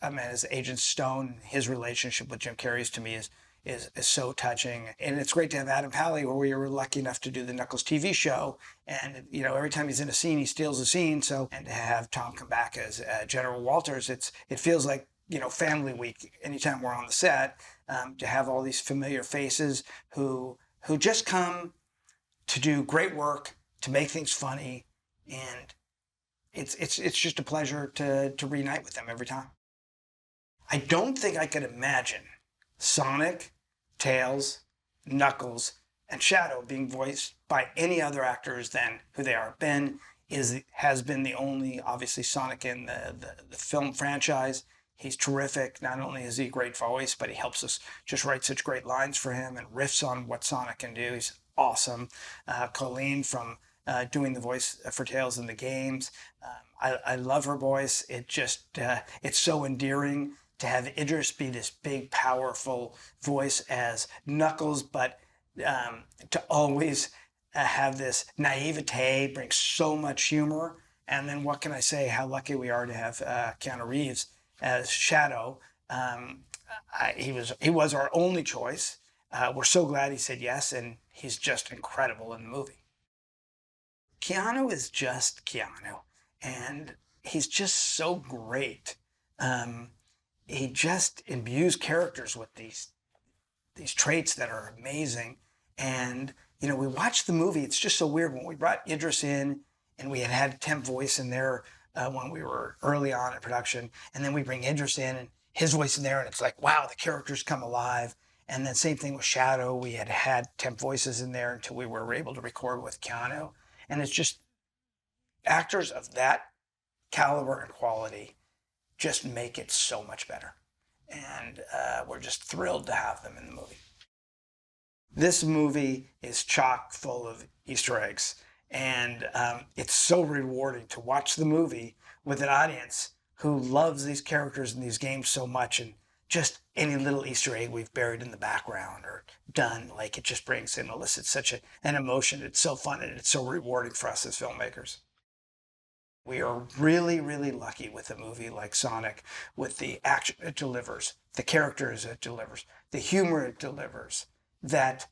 as Agent Stone. His relationship with Jim Carrey's, to me, is so touching. And it's great to have Adam Pally, where we were lucky enough to do the Knuckles TV show. And, you know, every time he's in a scene, he steals a scene. So, and to have Tom come back as General Walters, it feels like, you know, family week anytime we're on the set, to have all these familiar faces who just come to do great work, to make things funny. And it's just a pleasure to reunite with them every time. I don't think I could imagine Sonic, Tails, Knuckles, and Shadow being voiced by any other actors than who they are. Ben has been the only, obviously, Sonic in the film franchise. He's terrific. Not only is he a great voice, but he helps us just write such great lines for him and riffs on what Sonic can do. He's awesome. Colleen from doing the voice for Tails in the games. I love her voice. It's so endearing to have Idris be this big, powerful voice as Knuckles, but to always have this naivete, brings so much humor. And then what can I say, how lucky we are to have Keanu Reeves as Shadow. He was our only choice. We're so glad he said yes, and he's just incredible in the movie. Keanu is just Keanu, and he's just so great. He just imbues characters with these traits that are amazing. And, you know, we watched the movie. It's just so weird when we brought Idris in, and we had a temp voice in there when we were early on in production. And then we bring Idris in and his voice in there, and it's like, wow, the characters come alive. And then same thing with Shadow. We had temp voices in there until we were able to record with Keanu. And it's just actors of that caliber and quality just make it so much better. And we're just thrilled to have them in the movie. This movie is chock full of Easter eggs, and it's so rewarding to watch the movie with an audience who loves these characters and these games so much, and just any little Easter egg we've buried in the background or done, like it just brings and elicits such an emotion. It's so fun and it's so rewarding for us as filmmakers. We are really, really lucky with a movie like Sonic, with the action it delivers, the characters it delivers, the humor it delivers, that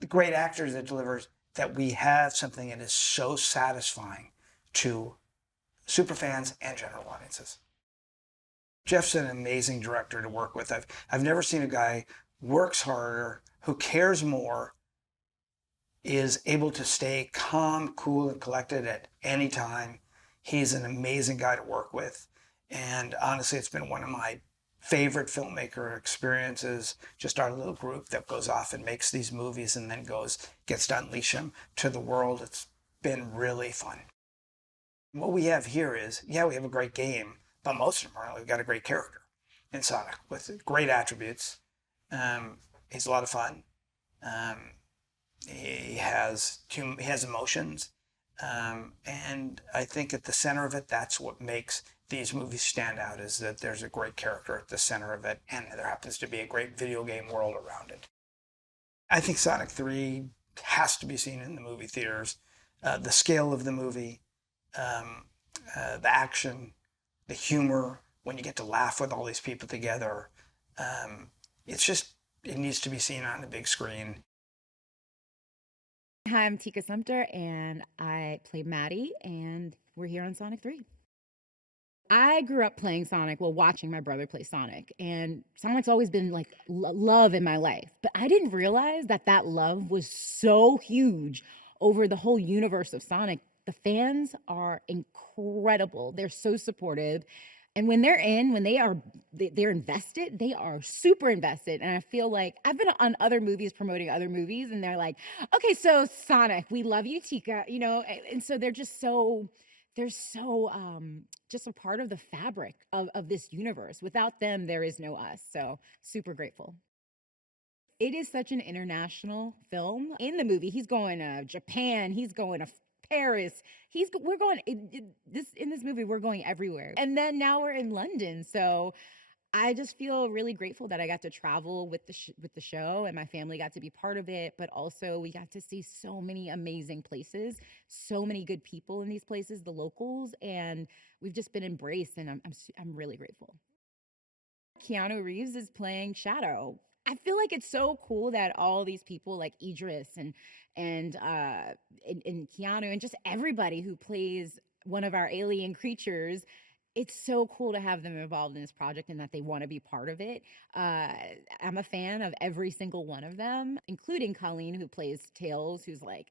the great actors it delivers, that we have something that is so satisfying to superfans and general audiences. Jeff's an amazing director to work with. I've never seen a guy works harder, who cares more, is able to stay calm, cool, and collected at any time. He's an amazing guy to work with. And honestly, it's been one of my favorite filmmaker experiences, just our little group that goes off and makes these movies and then gets to unleash them to the world. It's been really fun. What we have here is, we have a great game, but most importantly, we've got a great character in Sonic with great attributes. He's a lot of fun. He has emotions. And I think at the center of it, that's what makes these movies stand out, is that there's a great character at the center of it, and there happens to be a great video game world around it. I think Sonic 3 has to be seen in the movie theaters. The scale of the movie, the action, the humor, when you get to laugh with all these people together, it needs to be seen on the big screen. Hi, I'm Tika Sumpter, and I play Maddie, and we're here on Sonic 3. I grew up playing Sonic, watching my brother play Sonic, and Sonic's always been like love in my life, but I didn't realize that love was so huge over the whole universe of Sonic. The fans are incredible. They're so supportive. And when they're invested, they are super invested. And I feel like I've been on other movies promoting other movies, and they're like, okay, so Sonic, we love you, Tika, and so they're just so just a part of the fabric of this universe. Without them, there is no us. So super grateful. It is such an international film. In the movie, he's going to Japan, he's going to Paris. In this movie, we're going everywhere. And then now we're in London. So I just feel really grateful that I got to travel with the show, and my family got to be part of it. But also we got to see so many amazing places, so many good people in these places, the locals, and we've just been embraced, and I'm really grateful. Keanu Reeves is playing Shadow. I feel like it's so cool that all these people like Idris and Keanu and just everybody who plays one of our alien creatures, it's so cool to have them involved in this project and that they want to be part of it. I'm a fan of every single one of them, including Colleen, who plays Tails, who's like,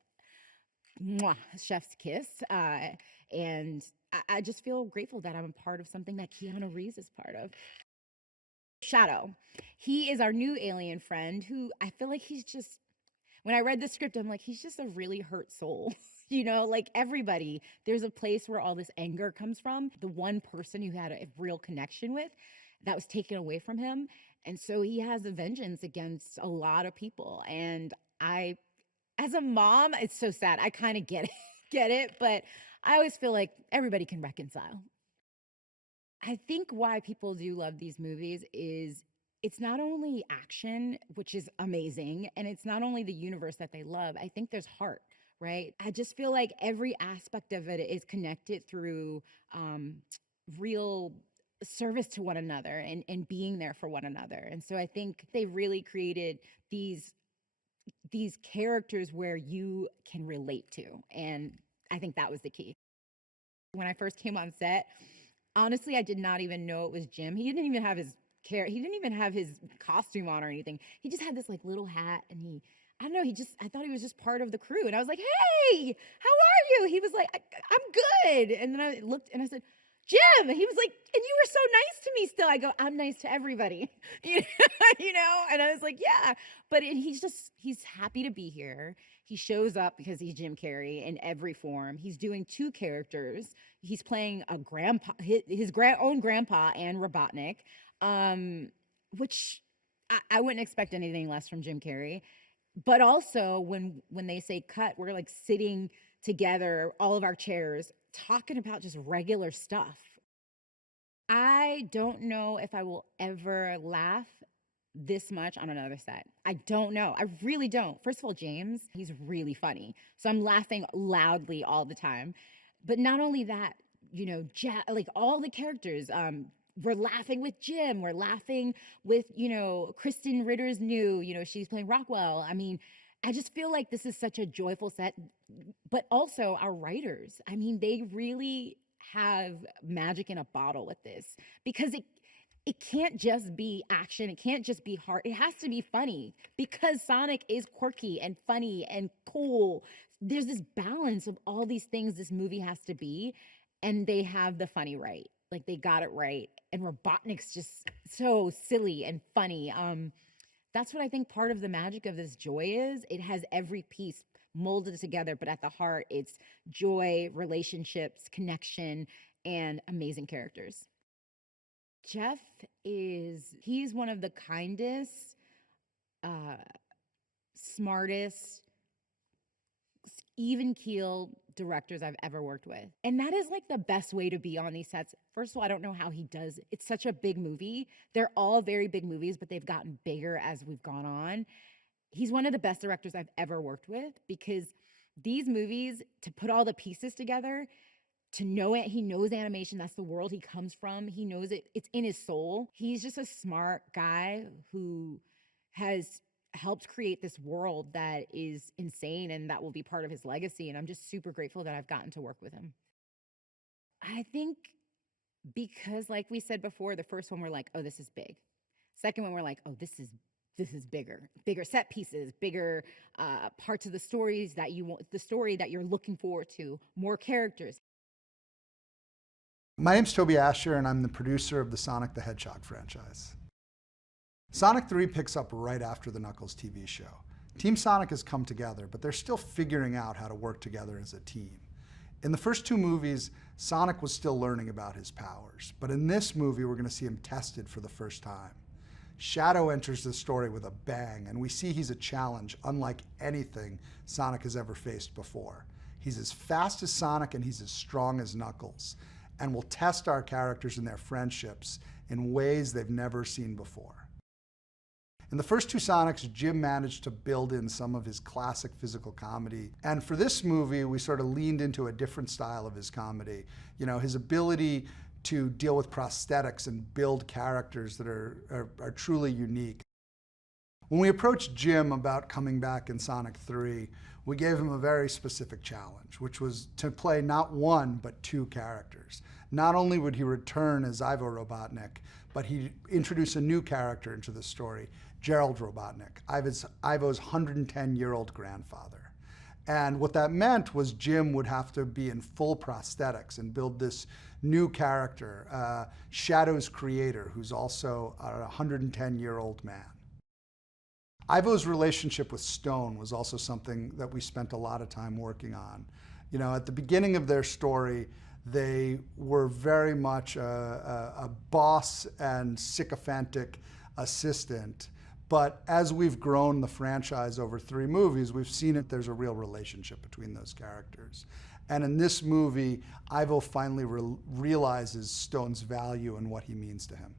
mwah, chef's kiss. And I just feel grateful that I'm a part of something that Keanu Reeves is part of. Shadow. He is our new alien friend who I feel like when I read the script, I'm like, he's just a really hurt soul. Like everybody, there's a place where all this anger comes from. The one person who had a real connection with, that was taken away from him. And so he has a vengeance against a lot of people. And as a mom, it's so sad. I kind of get it, but I always feel like everybody can reconcile. I think why people do love these movies is it's not only action, which is amazing, and it's not only the universe that they love. I think there's heart, right? I just feel like every aspect of it is connected through real service to one another and being there for one another. And so I think they really created these characters where you can relate to. And I think that was the key. When I first came on set, honestly, I did not even know it was Jim. He didn't even have his costume on or anything. He just had this like little hat, and I thought he was just part of the crew. And I was like, hey, how are you? He was like, I'm good. And then I looked and I said, Jim. He was like, and you were so nice to me still. I go, I'm nice to everybody, And I was like, yeah. But he's happy to be here. He shows up because he's Jim Carrey in every form. He's doing two characters. He's playing a grandpa, his own grandpa, and Robotnik, which I wouldn't expect anything less from Jim Carrey. But also, when they say cut, we're like sitting together, all of our chairs, talking about just regular stuff. I don't know if I will ever laugh this much on another set. I don't know. I really don't. First of all, James, he's really funny. So I'm laughing loudly all the time. But not only that, you know, like all the characters, we're laughing with Jim. We're laughing with, you know, Krysten Ritter's new, you know, she's playing Rothwell. I mean, I just feel like this is such a joyful set, but also our writers. I mean, they really have magic in a bottle with this, because it can't just be action. It can't just be hard. It has to be funny, because Sonic is quirky and funny and cool. There's this balance of all these things this movie has to be, and they have the funny right. Like, they got it right. And Robotnik's just so silly and funny. That's what I think part of the magic of this joy is. It has every piece molded together, but at the heart, it's joy, relationships, connection, and amazing characters. Jeff he's one of the kindest, smartest, even-keeled directors I've ever worked with. And that is like the best way to be on these sets. First of all, I don't know how he does. It's such a big movie. They're all very big movies, but they've gotten bigger as we've gone on. He's one of the best directors I've ever worked with, because these movies, to put all the pieces together, to know it, he knows animation. That's the world he comes from. He knows it. It's in his soul. He's just a smart guy who has helped create this world that is insane, and that will be part of his legacy. And I'm just super grateful that I've gotten to work with him. I think because, like we said before, the first one we're like, oh, this is big. Second one we're like, oh, this is bigger set pieces, bigger parts of the stories that you want, the story that you're looking forward to, more characters. My name's Toby Ascher, and I'm the producer of the Sonic the Hedgehog franchise. Sonic 3 picks up right after the Knuckles TV show. Team Sonic has come together, but they're still figuring out how to work together as a team. In the first two movies, Sonic was still learning about his powers, but in this movie, we're going to see him tested for the first time. Shadow enters the story with a bang, and we see he's a challenge unlike anything Sonic has ever faced before. He's as fast as Sonic, and he's as strong as Knuckles, and will test our characters and their friendships in ways they've never seen before. In the first two Sonics, Jim managed to build in some of his classic physical comedy. And for this movie, we sort of leaned into a different style of his comedy. You know, his ability to deal with prosthetics and build characters that are truly unique. When we approached Jim about coming back in Sonic 3, we gave him a very specific challenge, which was to play not one, but two characters. Not only would he return as Ivo Robotnik, but he'd introduce a new character into the story, Gerald Robotnik, Ivo's 110-year-old grandfather. And what that meant was Jim would have to be in full prosthetics and build this new character, Shadow's creator, who's also a 110-year-old man. Ivo's relationship with Stone was also something that we spent a lot of time working on. You know, at the beginning of their story, they were very much a boss and sycophantic assistant. But as we've grown the franchise over 3 movies, we've seen it, there's a real relationship between those characters. And in this movie, Ivo finally realizes Stone's value and what he means to him.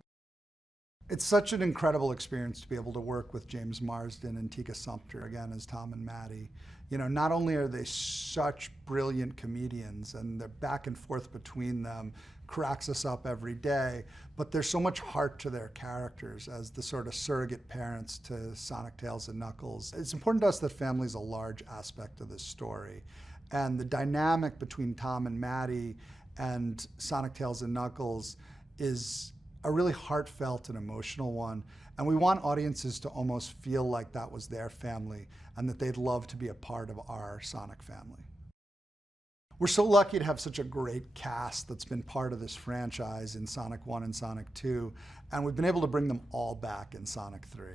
It's such an incredible experience to be able to work with James Marsden and Tika Sumpter again as Tom and Maddie. You know, not only are they such brilliant comedians, and their back and forth between them cracks us up every day, but there's so much heart to their characters as the sort of surrogate parents to Sonic, Tails, and Knuckles. It's important to us that family is a large aspect of this story. And the dynamic between Tom and Maddie and Sonic, Tails, and Knuckles is a really heartfelt and emotional one. And we want audiences to almost feel like that was their family and that they'd love to be a part of our Sonic family. We're so lucky to have such a great cast that's been part of this franchise in Sonic 1 and Sonic 2, and we've been able to bring them all back in Sonic 3.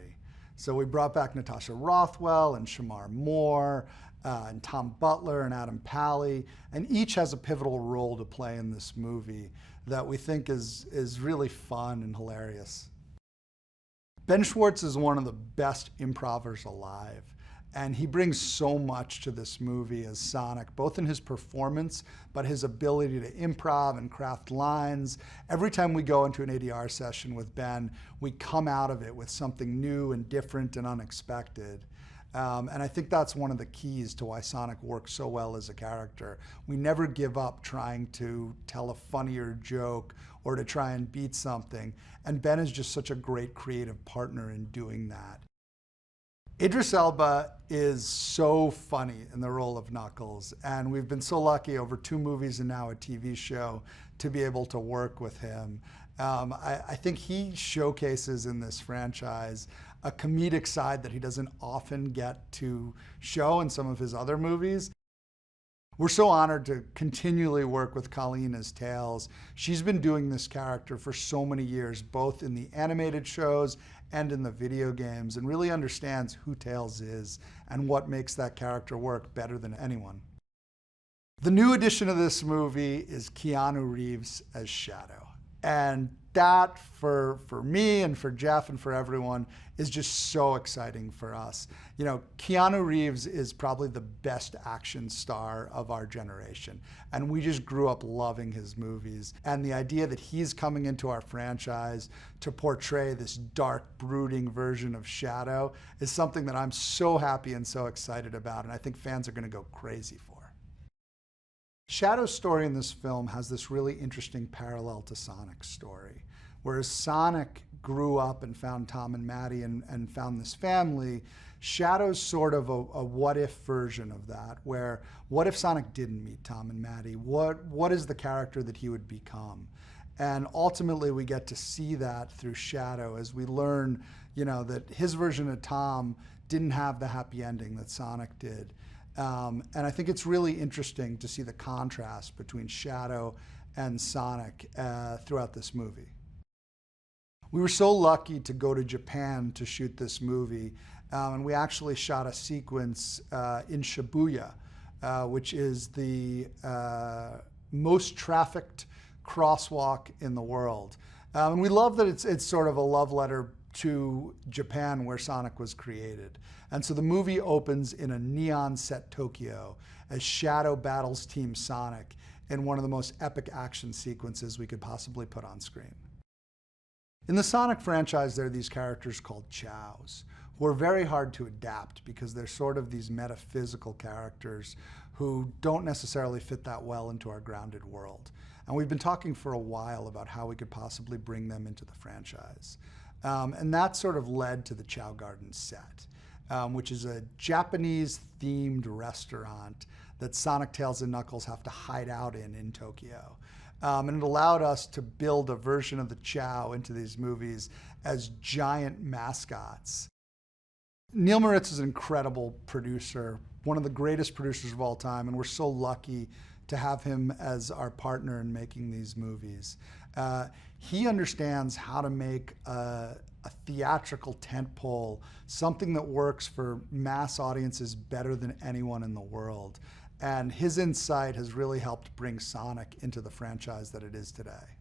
So we brought back Natasha Rothwell and Shemar Moore, and Tom Butler and Adam Pally, and each has a pivotal role to play in this movie that we think is really fun and hilarious. Ben Schwartz is one of the best improvers alive, and he brings so much to this movie as Sonic, both in his performance, but his ability to improv and craft lines. Every time we go into an ADR session with Ben, we come out of it with something new and different and unexpected. And I think that's one of the keys to why Sonic works so well as a character. We never give up trying to tell a funnier joke or to try and beat something. And Ben is just such a great creative partner in doing that. Idris Elba is so funny in the role of Knuckles, and we've been so lucky over 2 movies and now a TV show to be able to work with him. I think he showcases in this franchise a comedic side that he doesn't often get to show in some of his other movies. We're so honored to continually work with Colleen as Tails. She's been doing this character for so many years, both in the animated shows and in the video games, and really understands who Tails is and what makes that character work better than anyone. The new addition of this movie is Keanu Reeves as Shadow. And that, for me and for Jeff and for everyone, is just so exciting for us. You know, Keanu Reeves is probably the best action star of our generation. And we just grew up loving his movies. And the idea that he's coming into our franchise to portray this dark, brooding version of Shadow is something that I'm so happy and so excited about, and I think fans are going to go crazy for. Shadow's story in this film has this really interesting parallel to Sonic's story. Whereas Sonic grew up and found Tom and Maddie and found this family, Shadow's sort of a what-if version of that, where what if Sonic didn't meet Tom and Maddie? What is the character that he would become? And ultimately we get to see that through Shadow as we learn, you know, that his version of Tom didn't have the happy ending that Sonic did. And I think it's really interesting to see the contrast between Shadow and Sonic throughout this movie. We were so lucky to go to Japan to shoot this movie, and we actually shot a sequence in Shibuya, which is the most trafficked crosswalk in the world. And we love that it's sort of a love letter to Japan, where Sonic was created. And so the movie opens in a neon set Tokyo as Shadow battles Team Sonic in one of the most epic action sequences we could possibly put on screen. In the Sonic franchise, there are these characters called chows, who are very hard to adapt because they're sort of these metaphysical characters who don't necessarily fit that well into our grounded world. And we've been talking for a while about how we could possibly bring them into the franchise. And that sort of led to the Chow Garden set, which is a Japanese-themed restaurant that Sonic, Tails, and Knuckles have to hide out in Tokyo. And it allowed us to build a version of the Chow into these movies as giant mascots. Neal Moritz is an incredible producer, one of the greatest producers of all time, and we're so lucky to have him as our partner in making these movies. He understands how to make a theatrical tentpole, something that works for mass audiences better than anyone in the world. And his insight has really helped bring Sonic into the franchise that it is today.